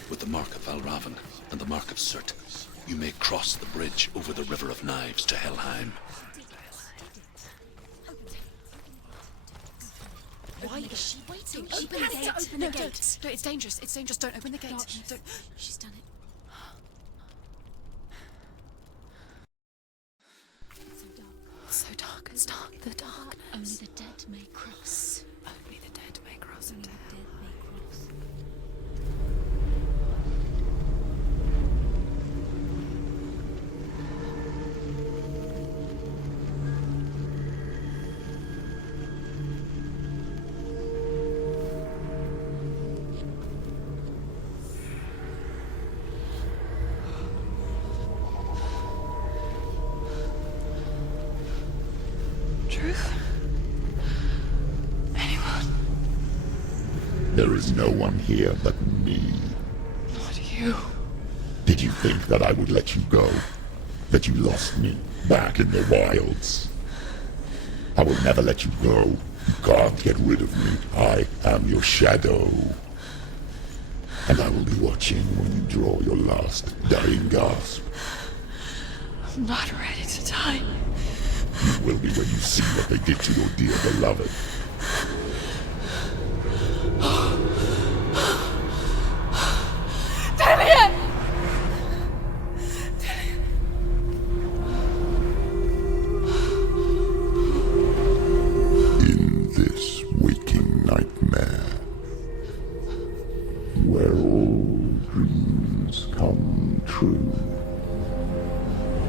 With the mark of Valravan and the mark of Surt, you may cross the bridge over the River of Knives to Helheim. Why is she waiting? She Open the has to gate. open No, the gate. don't. It's dangerous. It's dangerous. Don't open the gate. Don't. She's done it. It's so dark. It's dark. The darkness. Only the dead may cross. Only the dead may cross Only into the hell. dead may cross. Truth? Anyone? There is no one here but me. Not you. Did you think that I would let you go? That you lost me back in the wilds? I will never let you go. You can't get rid of me. I am your shadow. And I will be watching when you draw your last dying gasp. I'm not ready to die. You will be when you see what they did to your dear beloved. In this waking nightmare, where all dreams come true,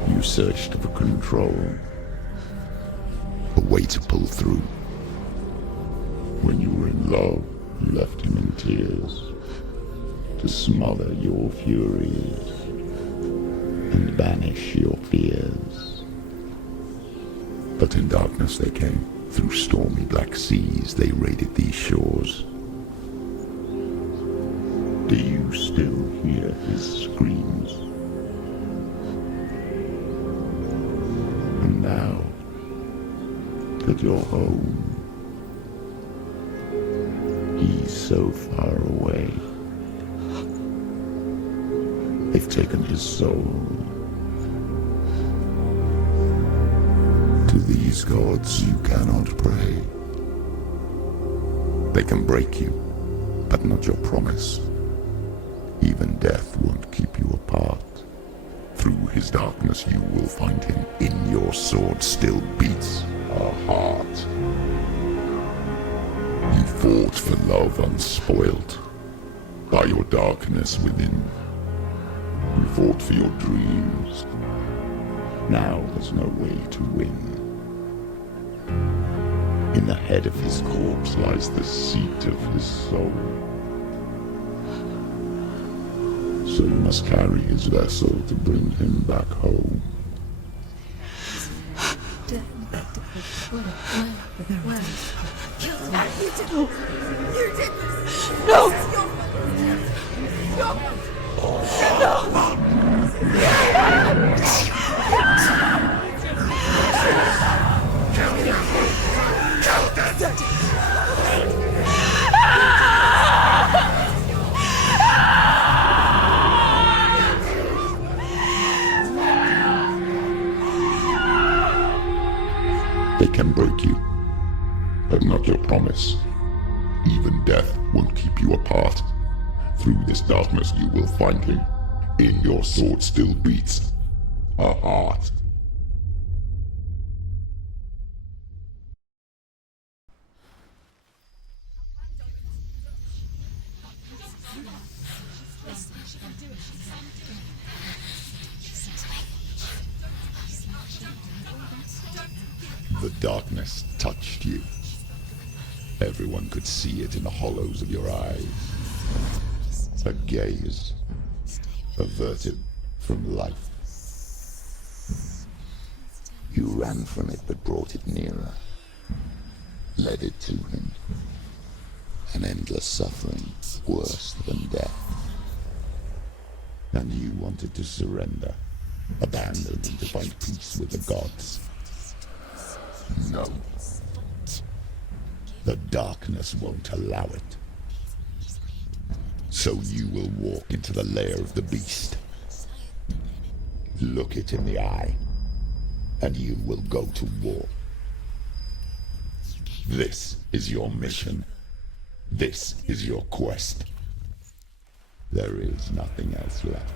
you searched for control, a way to pull through. When you were in love, you left him in tears, to smother your furies and banish your fears. But in darkness they came, through stormy black seas they raided these shores. Do you still hear his screams? And now that you're home, he's so far away. They've taken his soul. To these gods you cannot pray. They can break you, but not your promise. Even death won't keep you apart. Through his darkness you will find him. In your sword still beats a heart. You fought for love unspoilt by your darkness within. You fought for your dreams. Now there's no way to win. In the head of his corpse lies the seat of his soul. So you must carry his vessel to bring him back home. They can break you, but not your promise. Even death won't keep you apart. Through this darkness you will find him. In your sword still beats a heart. darkness touched you. Everyone could see it in the hollows of your eyes. A gaze averted from life. You ran from it but brought it nearer. Led it to him. An endless suffering worse than death. And you wanted to surrender. Abandon and to find peace with the gods. No. The darkness won't allow it. So you will walk into the lair of the beast. Look it in the eye, and you will go to war. This is your mission. This is your quest. There is nothing else left.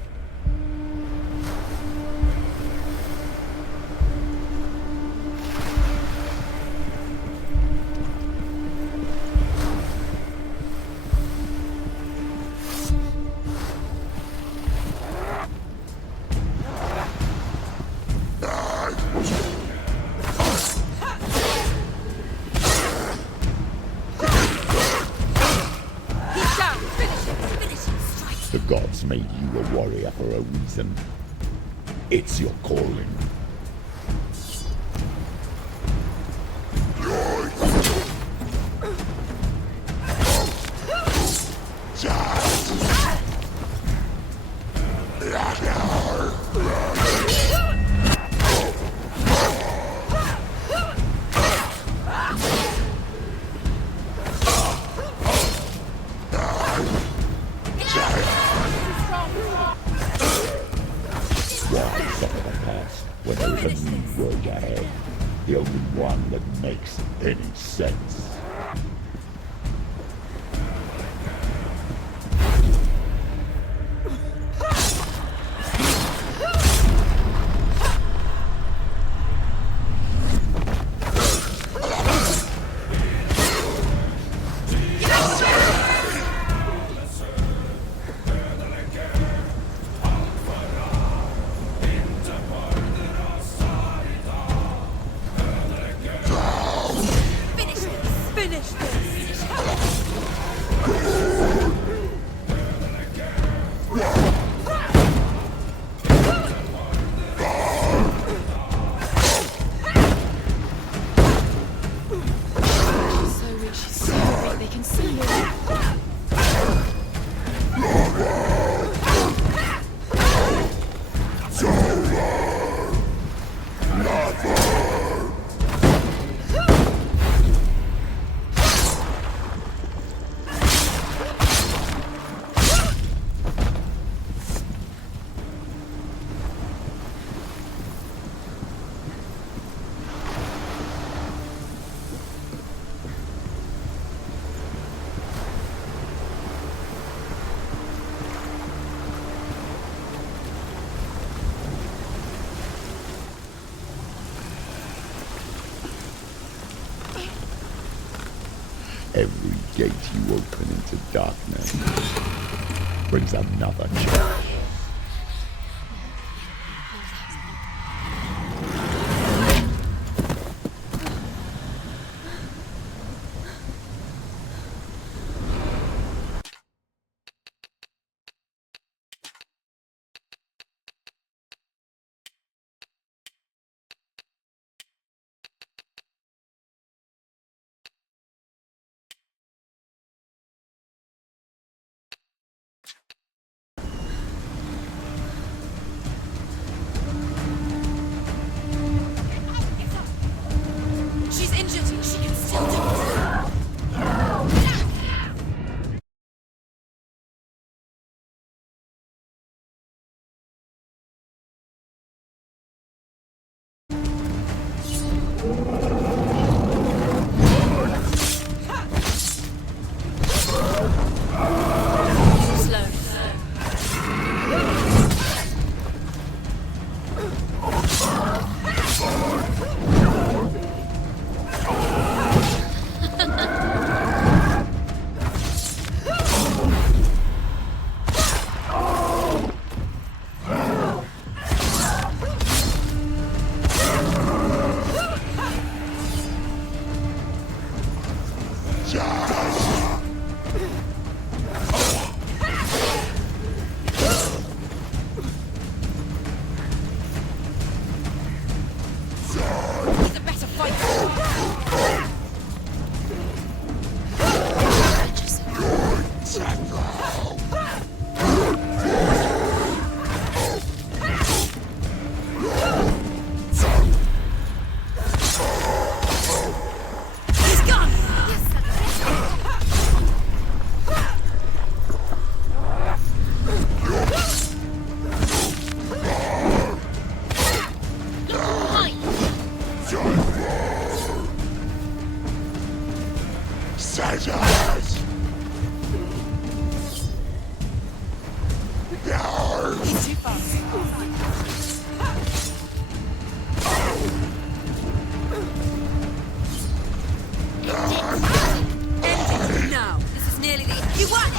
The gods made you a warrior for a reason. It's your calling. When there is a new road ahead, the only one that makes any sense. Every gate you open into darkness brings another change. He's a better fighter. He's gone. He's too fast. No, this is nearly the. You won it!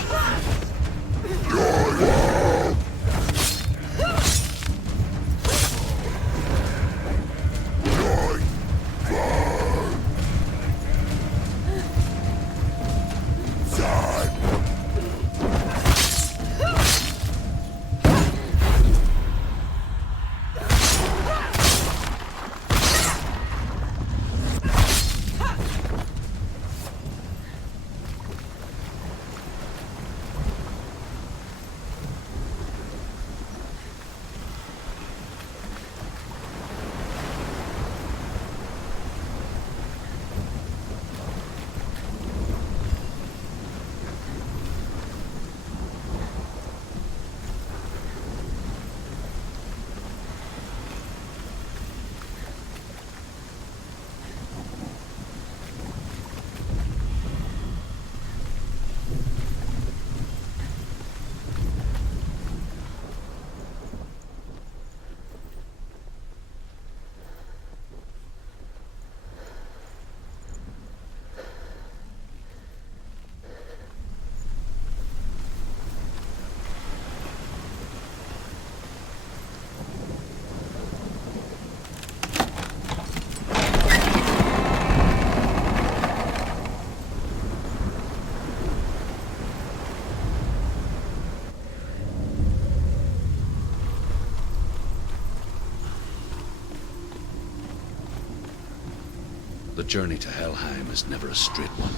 The journey to Helheim is never a straight one.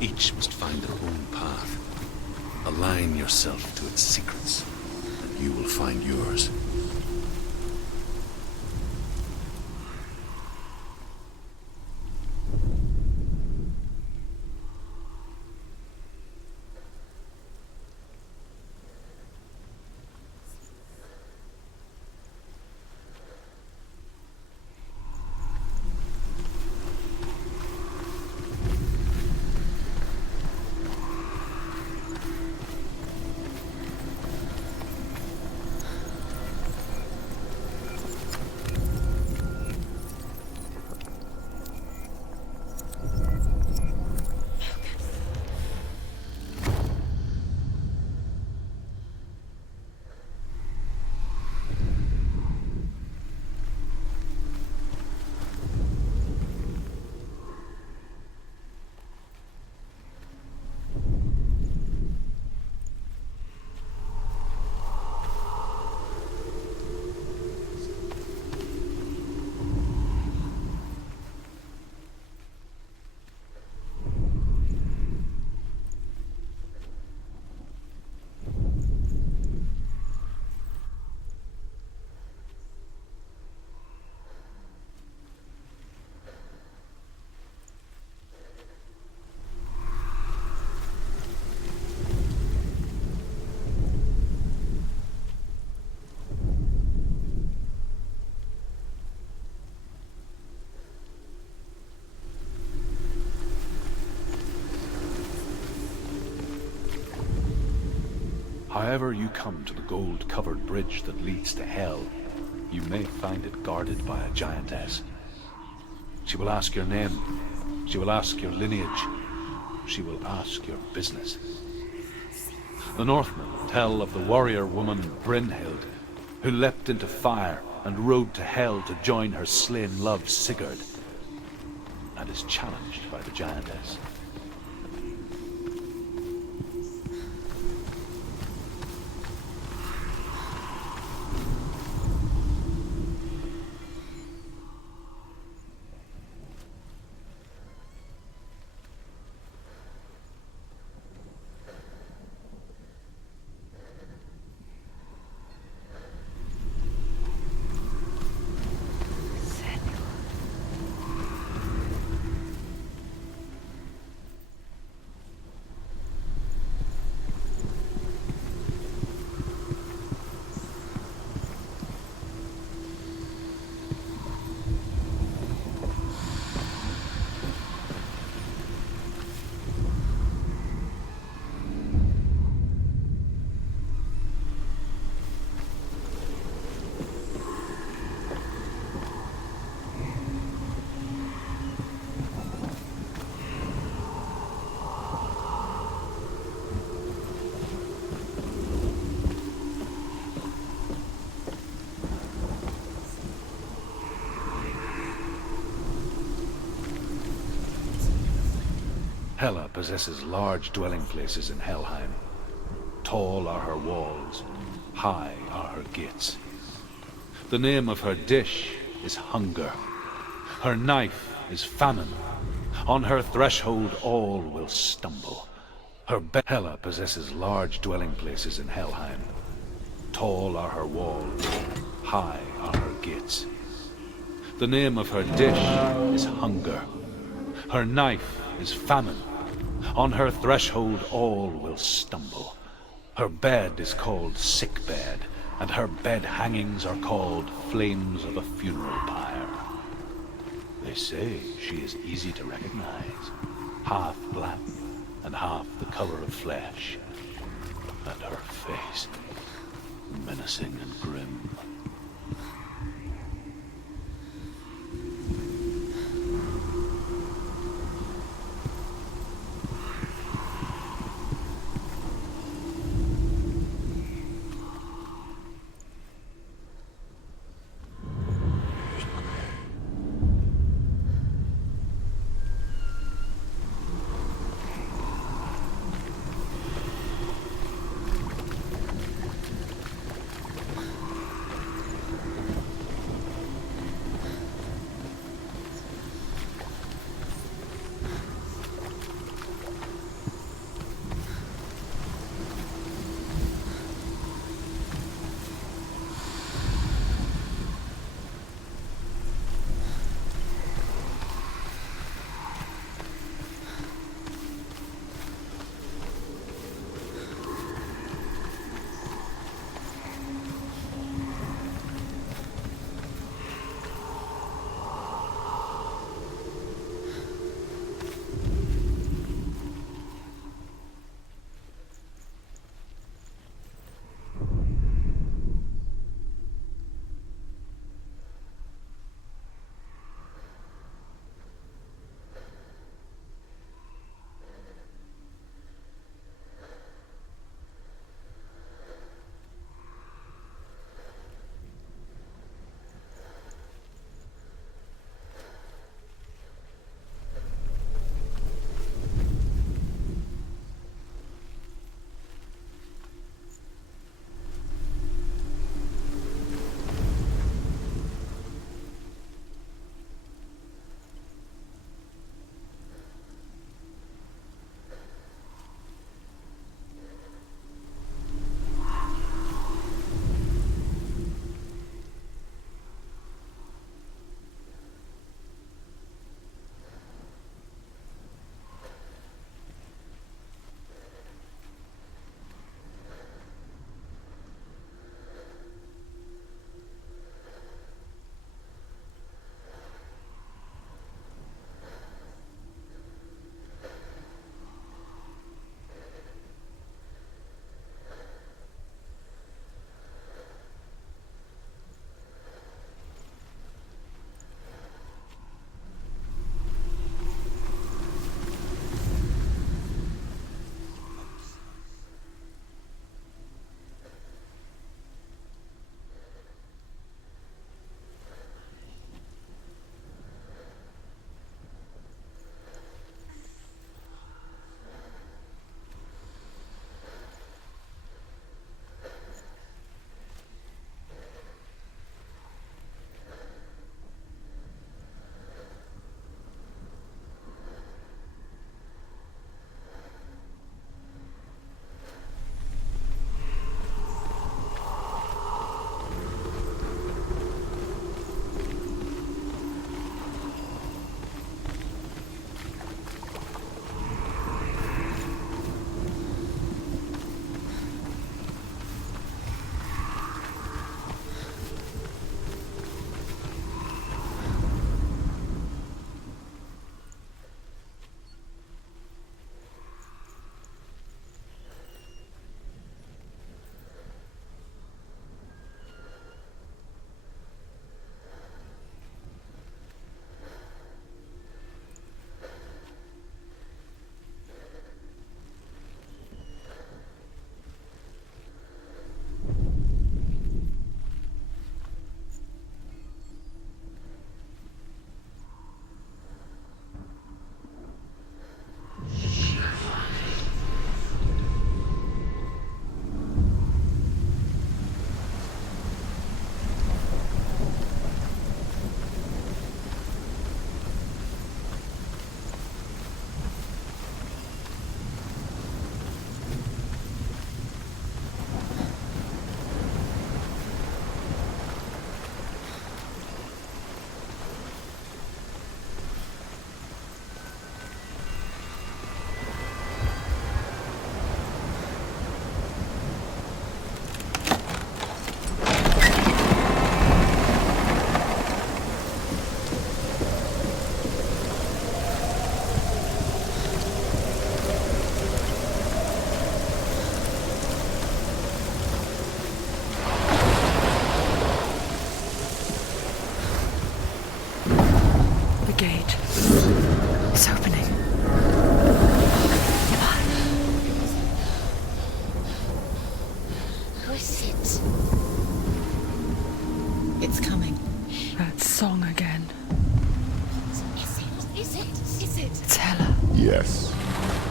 Each must find their own path. Align yourself to its secrets, and you will find yours. However you come to the gold-covered bridge that leads to Hell, you may find it guarded by a giantess. She will ask your name. She will ask your lineage. She will ask your business. The Northmen tell of the warrior woman Brynhild, who leapt into fire and rode to Hell to join her slain love Sigurd, and is challenged by the giantess. Hela possesses large dwelling places in Helheim. Tall are her walls, high are her gates. The name of her dish is hunger. Her knife is famine. On her threshold all will stumble. Hela possesses large dwelling places in Helheim. Tall are her walls, high are her gates. The name of her dish is hunger. Her knife is famine. On her threshold all will stumble. Her bed is called sick bed, and her bed hangings are called flames of a funeral pyre. They say she is easy to recognize, half black and half the color of flesh, and her face menacing and grim.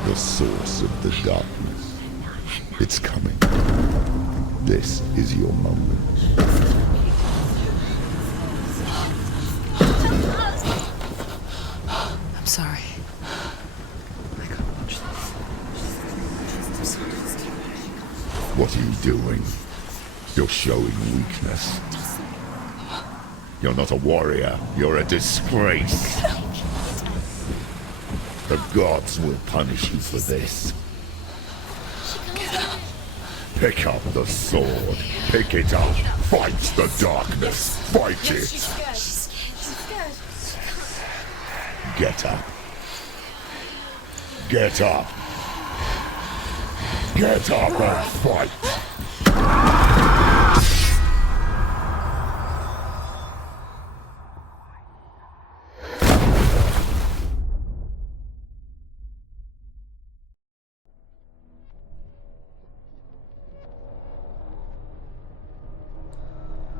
The source of the darkness. It's coming. This is your moment. I'm sorry. I can't watch this. What are you doing? You're showing weakness. You're not a warrior. You're a disgrace. The gods will punish you for this. Pick up the sword. Pick it up. Fight the darkness. Fight it. Get up. Get up. Get up and fight.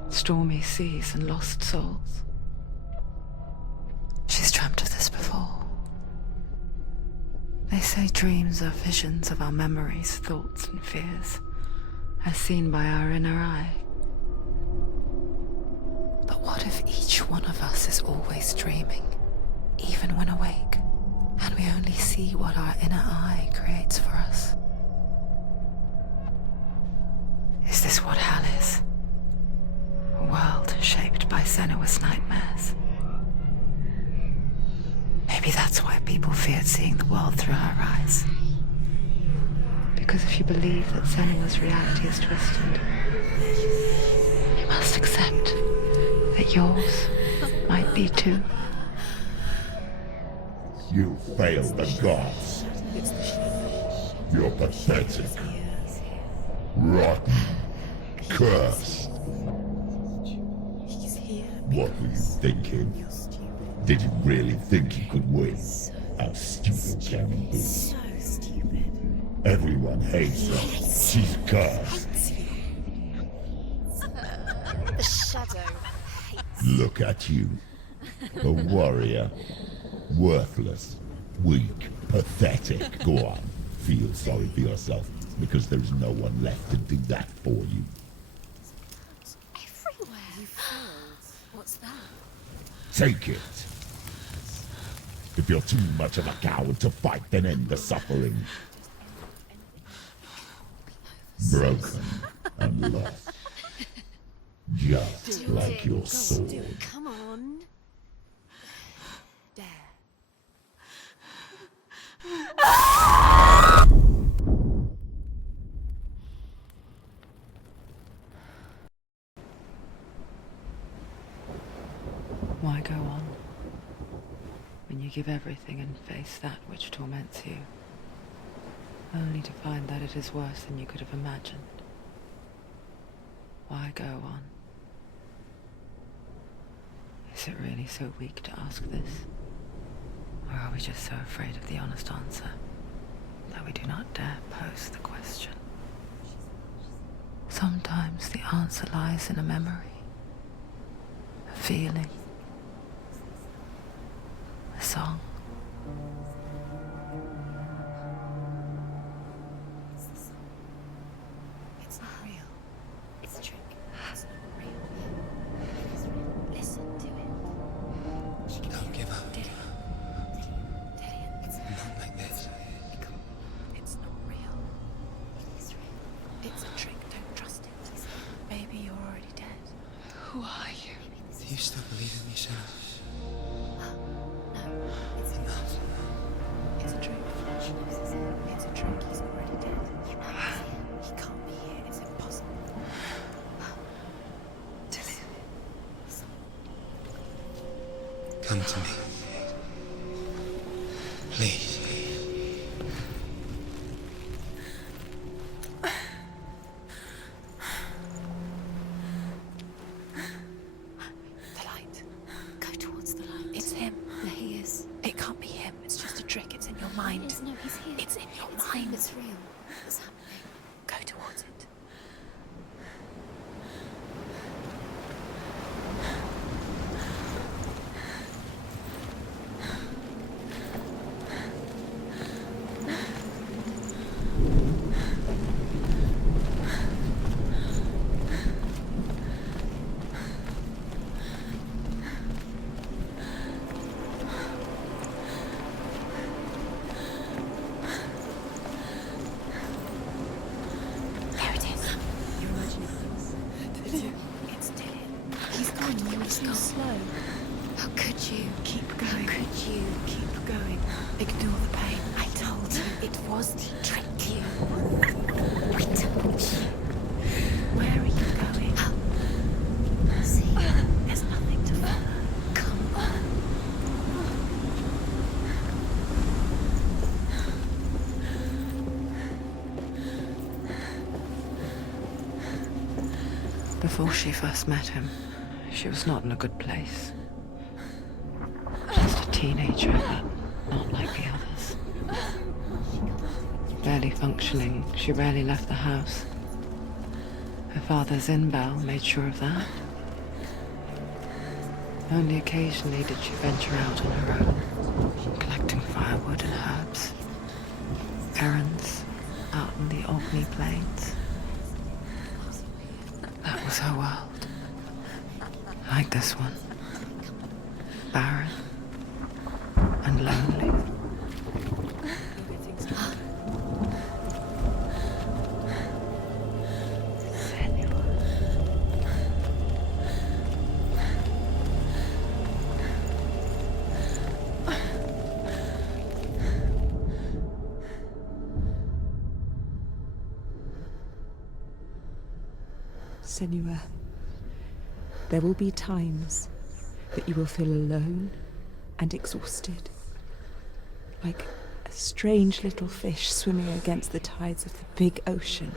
Stormy seas and lost souls. She's dreamt of this before. They say dreams are visions of our memories, thoughts and fears, as seen by our inner eye. But what if each one of us is always dreaming, even when awake, and we only see what our inner eye creates for us? Is this what hell is? A world shaped by Senua's nightmares. Maybe that's why people feared seeing the world through her eyes. Because if you believe that Senua's reality is twisted, you must accept that yours might be too. You failed the gods. You're pathetic. Rotten. Cursed. What were you thinking? Did you really think you could win? How stupid can you be? So stupid. Everyone hates her. She's cursed. The shadow hates. Look at you. A warrior. Worthless. Weak. Pathetic. Go on. Feel sorry for yourself, because there is no one left to do that for you. Everywhere. You failed. What's that? Take it. If you're too much of a coward to fight, then end the suffering. Broken and lost. Just like your sword. Come on. Dare. Why go on when you give everything and face that which torments you, only to find that it is worse than you could have imagined? Why go on? Is it really so weak to ask this? Or are we just so afraid of the honest answer that we do not dare pose the question? Sometimes the answer lies in a memory, a feeling, a song. It's not real. It's a trick. It's not real. It is real. Listen to it. Don't give up. Did it? It's Not like this. It's not real. It is real. It's a trick. Don't trust it. Maybe you're already dead. Who are you? Do you still believe in me, Senua? No, it's not. It's a trick. It's a trick. He's already dead. He can't be here. It's impossible. Come to me. Please. The light. Go towards the light. It's him. There he is. It can't be him. It's just a trick. It's in your mind. No, he's here. It's in your mind. It's real. What's happening? Go towards it. was. He tricked you. I told you. Where are you going? See, there's nothing to follow. Come on. Before she first met him, she was not in a good place. Just a teenager, but not like the others. Barely functioning, she rarely left the house. Her father's in-bell made sure of that. Only occasionally did she venture out on her own, collecting firewood and herbs. Errands out in the Orkney Plains. That was her world. Like this one. Barren and lonely. Senua, there will be times that you will feel alone and exhausted, like a strange little fish swimming against the tides of the big ocean.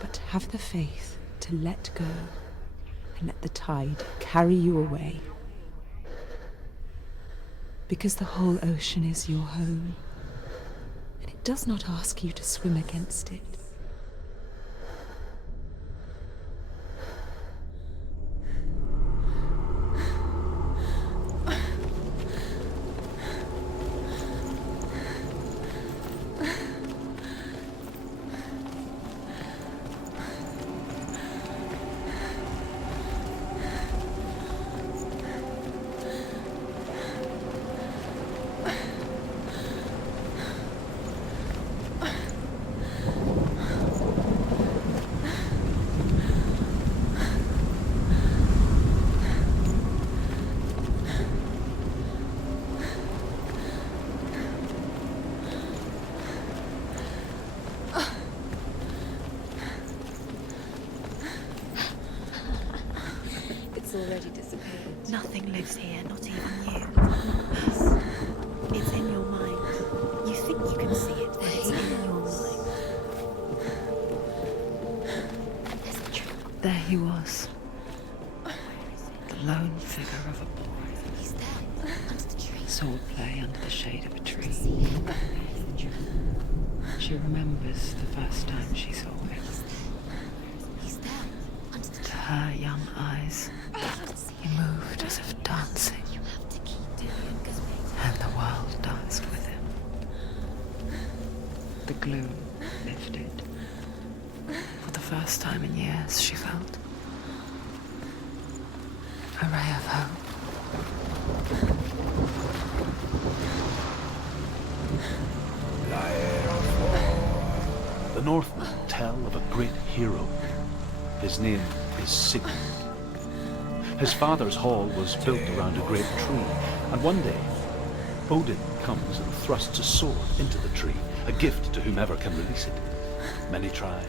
But have the faith to let go and let the tide carry you away. Because the whole ocean is your home, and it does not ask you to swim against it. Already disappeared. Nothing lives here, not even you. It's in your mind. You think you can see it, but it's in your mind. There he was. The lone figure of a boy. He's there, under the tree. Swordplay under the shade of a tree. She remembers the first time she saw him. He's there, under the tree. To her young eyes, he moved as if dancing, and the world danced with him. The gloom lifted. For the first time in years, she felt a ray of hope. The Northmen tell of a great hero. His name is Sleet. His father's hall was built around a great tree, and one day, Odin comes and thrusts a sword into the tree, a gift to whomever can release it. Many try.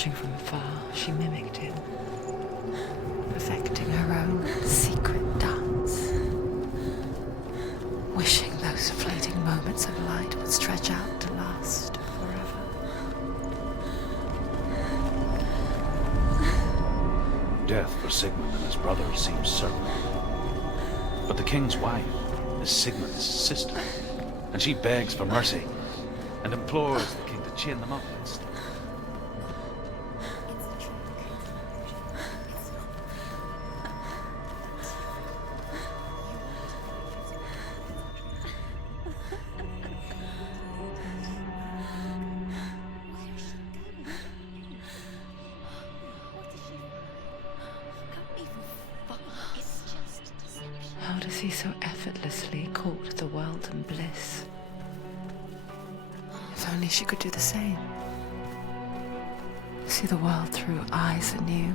Watching from afar, she mimicked him, perfecting her own secret dance, wishing those fleeting moments of light would stretch out to last forever. Death for Sigmund and his brothers seems certain. But the king's wife is Sigmund's sister, and she begs for mercy and implores the king to chain them up instead. How does he so effortlessly court the world and bliss? If only she could do the same. See the world through eyes anew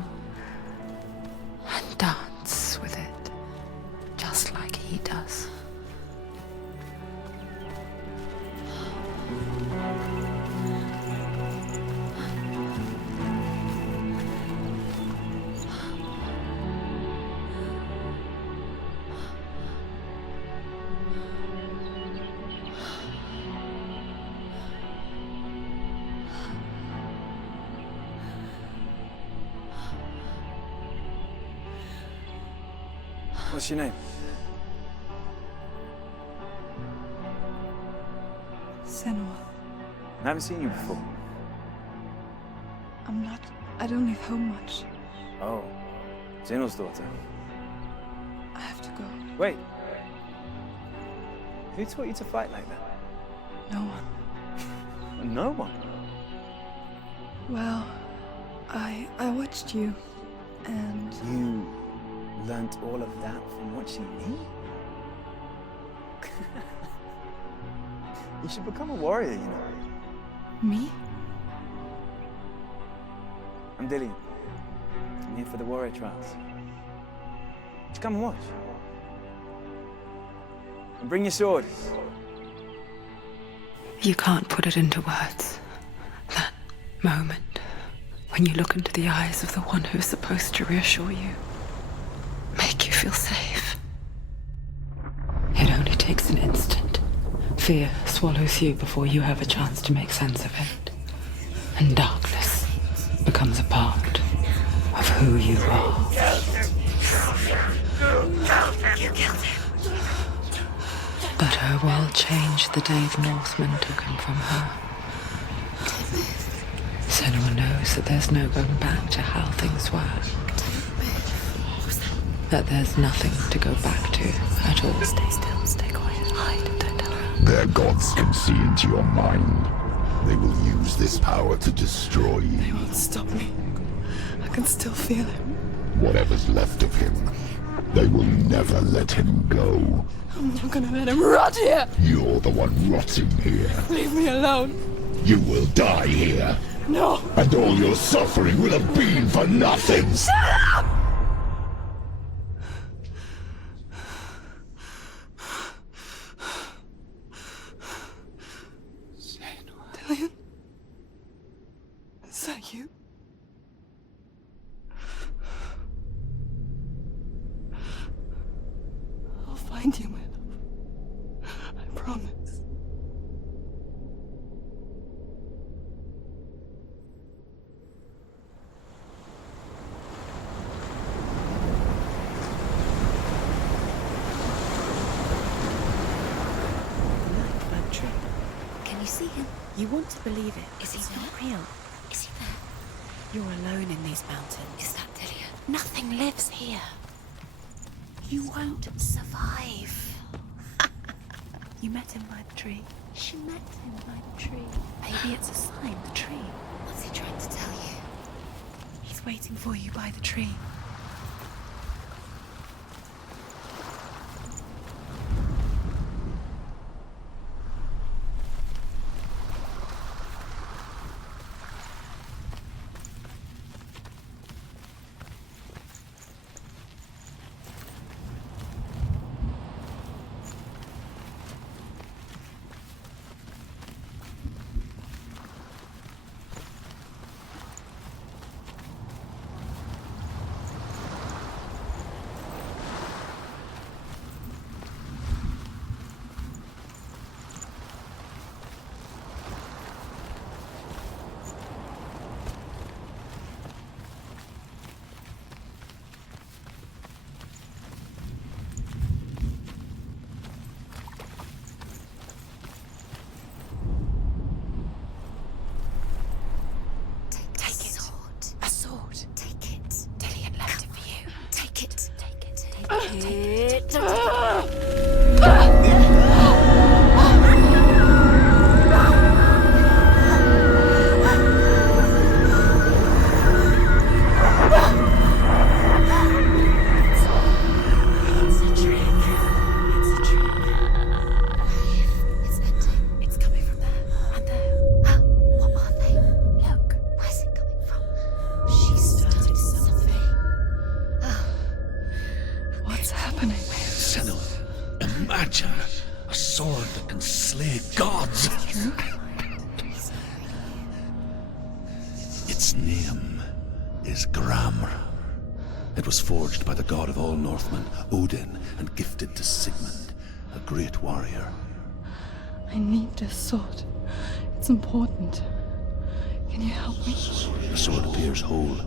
and dance with it, just like he does. What's your name? Senua. I haven't seen you before. I don't leave home much. Oh, Zenua's daughter. I have to go. Wait. Who taught you to fight like that? No one. No one? Well, I watched you, and... You learnt all of that from watching me? You should become a warrior, you know. Me? I'm Dillian. I'm here for the warrior trials. Would you come and watch? And bring your sword. You can't put it into words. That moment when you look into the eyes of the one who's supposed to reassure you, make you feel safe. It only takes an instant. Fear swallows you before you have a chance to make sense of it. And darkness becomes a part of who you are. You killed him. But her world changed the day the Northmen took him from her. Senua knows that there's no going back to how things were. That there's nothing to go back to at all. Stay still, stay quiet, hide, don't tell her. Their gods can see into your mind. They will use this power to destroy you. They won't stop me. I can still feel him. Whatever's left of him, they will never let him go. I'm not gonna let him rot here! You're the one rotting here. Leave me alone! You will die here. No! And all your suffering will have been for nothing. Shut up! Dillian? Is that you? I'll find you, my love. I promise. Can you see him? You want to believe it. Is he It's there? not real. Is he there? You're alone in these mountains. Is that Dillian? Nothing lives here. You won't survive. You met him by the tree. She met him by the tree. Maybe it's a sign, the tree. What's he trying to tell you? He's waiting for you by the tree. Imagine a sword that can slay gods. Its name is Gramr. It was forged by the god of all Northmen, Odin, and gifted to Sigmund, a great warrior. I need this sword. It's important. Can you help me? The sword appears whole,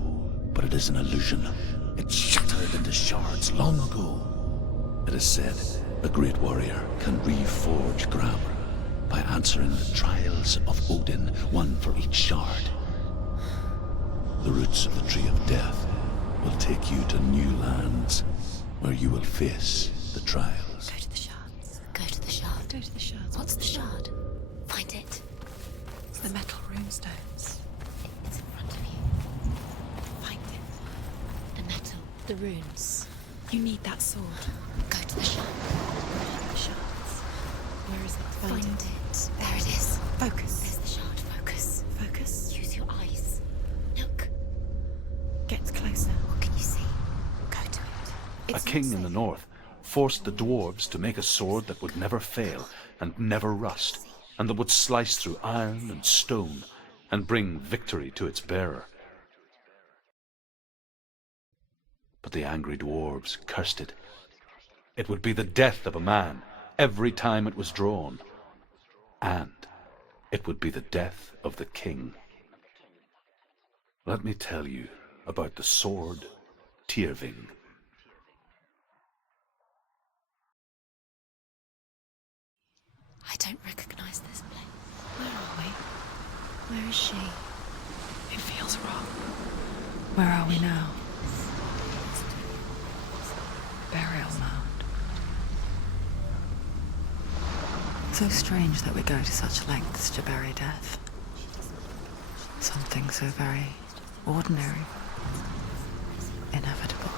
but it is an illusion. It shattered into shards long ago. It is said a great warrior can reforge Gramr by answering the trials of Odin, one for each shard. The roots of the Tree of Death will take you to new lands where you will face the trials. Go to the shards. Go to the shard. Go to the shards. What's the shard? Find it. It's the metal runestones. It's in front of you. Find it. The metal. The runes. You need that sword. Go to the shard. The shards. Where is it? Find it. There it is. Focus. There's the shard. Focus. Focus. Use your eyes. Look. Get closer. What can you see? Go to it. A king in the north forced the dwarves to make a sword that would never fail and never rust, and that would slice through iron and stone and bring victory to its bearer. But the angry dwarves cursed it. It would be the death of a man every time it was drawn, and it would be the death of the king. Let me tell you about the sword Tyrving. I don't recognize this place. Where are we? Where is she? It feels wrong. Where are we now? Burial mound. So strange that we go to such lengths to bury death. Something so very ordinary, inevitable.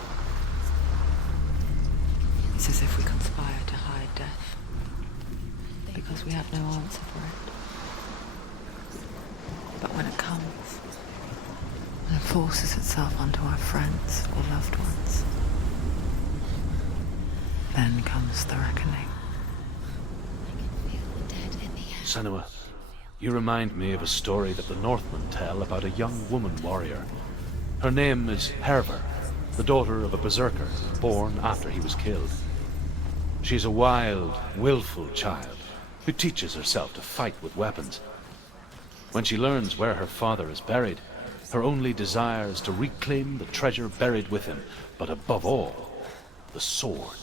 It's as if we conspire to hide death, because we have no answer for it. But when it comes, and it forces itself onto our friends or loved ones, then comes the reckoning. Senua, you remind me of a story that the Northmen tell about a young woman warrior. Her name is Hervor, the daughter of a berserker born after he was killed. She's a wild, willful child who teaches herself to fight with weapons. When she learns where her father is buried, her only desire is to reclaim the treasure buried with him, but above all, the sword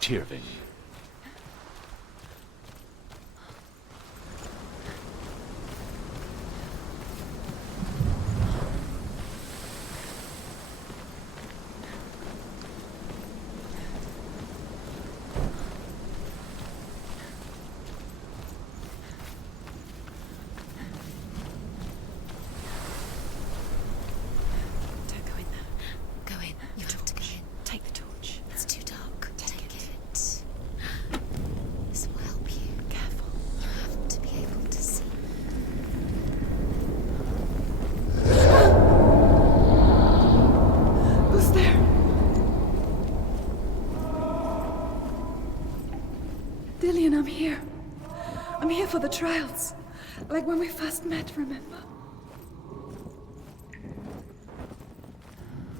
Tyrving. Don't go in there. Go in. You have to go in. Take the torch. It's too dark. Take it. This will help you. Careful. You have to be able to see. Who's there? Dillian, I'm here. I'm here for the trials. Like when we first met, remember?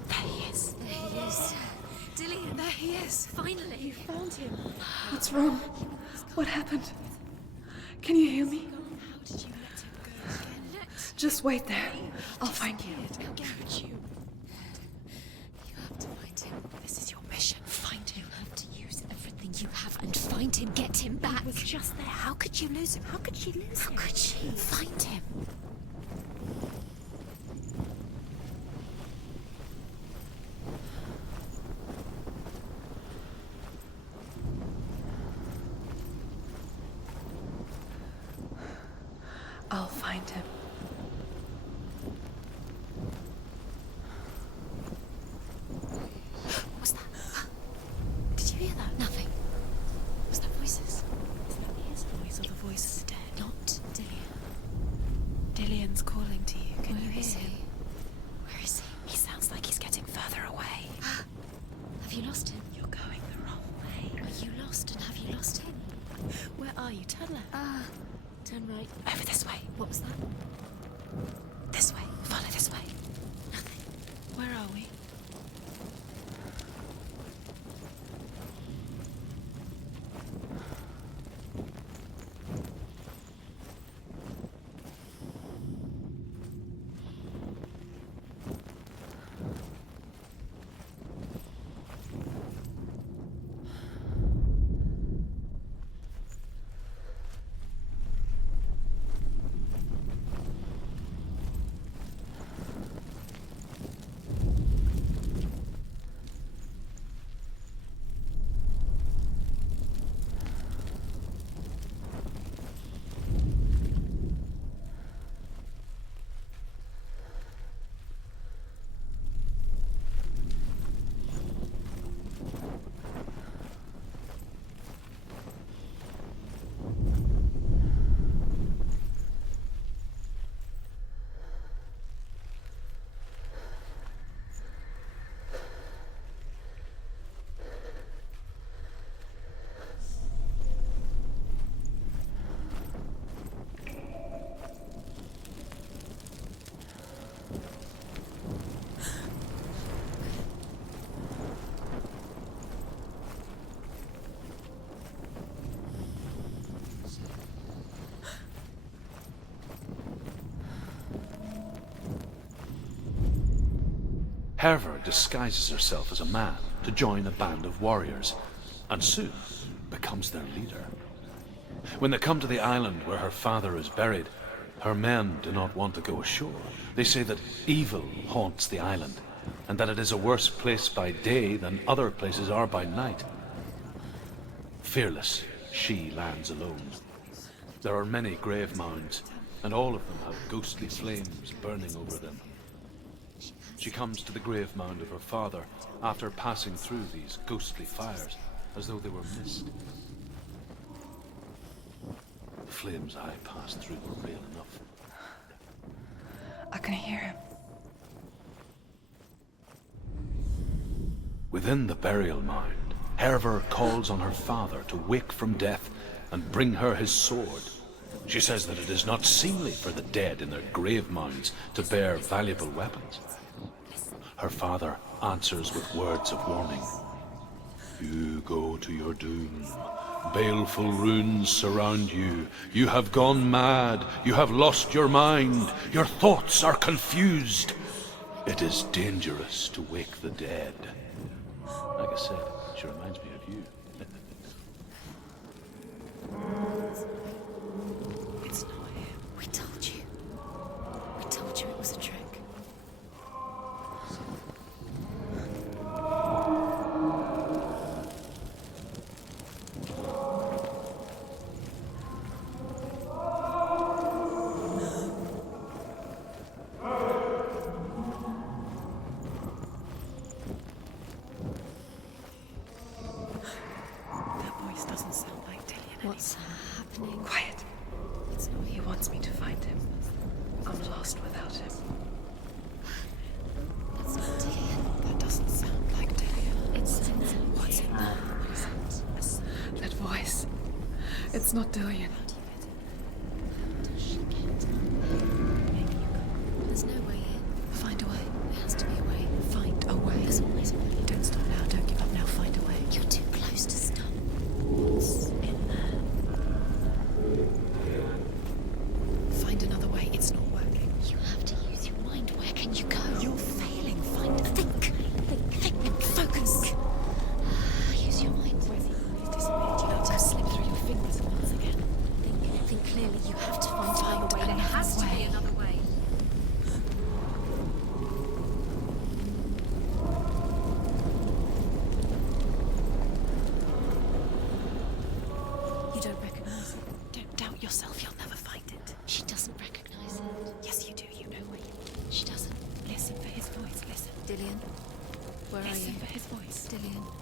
There he is. There he is. Dillian, there he is. Finally. You found him. What's wrong? What happened? Can you hear me? How did you let him go again? Just wait there. I'll find you. I'll get you. You have to find him. This is your mission. Find him. You have to use everything you have and find him. Get him back. He was just there. How could you lose him? How could she lose him? How could she? Find him. I'll find him. What's that? Did you hear that? Nothing. Was that voices? Is that his voice or the voice of the dead? Not Dillian. Dillian's calling to you. Can you hear him? Where is he? He sounds like he's getting further away. Have you lost him? You're going the wrong way. Are you lost, and have you lost him? Where are you? Turn left. Turn right. Over this way. What was that? This way. Follow this way. Nothing. Where are we? Herver disguises herself as a man to join a band of warriors, and soon becomes their leader. When they come to the island where her father is buried, her men do not want to go ashore. They say that evil haunts the island, and that it is a worse place by day than other places are by night. Fearless, she lands alone. There are many grave mounds, and all of them have ghostly flames burning over them. She comes to the grave mound of her father after passing through these ghostly fires, as though they were mist. The flames I passed through were real enough. I can hear him. Within the burial mound, Herver calls on her father to wake from death and bring her his sword. She says that it is not seemly for the dead in their grave mounds to bear valuable weapons. Her father answers with words of warning. You go to your doom. Baleful runes surround you. You have gone mad. You have lost your mind. Your thoughts are confused. It is dangerous to wake the dead. Like I said, she reminds me of you. It's not him. We told you. We told you it was a trick. What's happening? Quiet. It's not He wants me to find him. I'm lost without him. It's not Dillian. That doesn't sound like Dillian. It sounds like What's it now? That voice. It's not Dillian. There's no way in. Find a way. There has to be a way. Find a way. There's always a way. Don't stop now. Don't give up now. Find a way. You're too close to stop. What's in there? Find another way. It's not working. You have to use your mind. Where can you go? You're failing. Find a Think. Focus. Use your mind. He's disappeared. You have to slip through your fingers once again. Think clearly. You have to find a way. There has to be another way. You don't recognize it. Don't doubt yourself. You'll never find it. She doesn't Dillian, where are Listen you? for his voice. Dillian.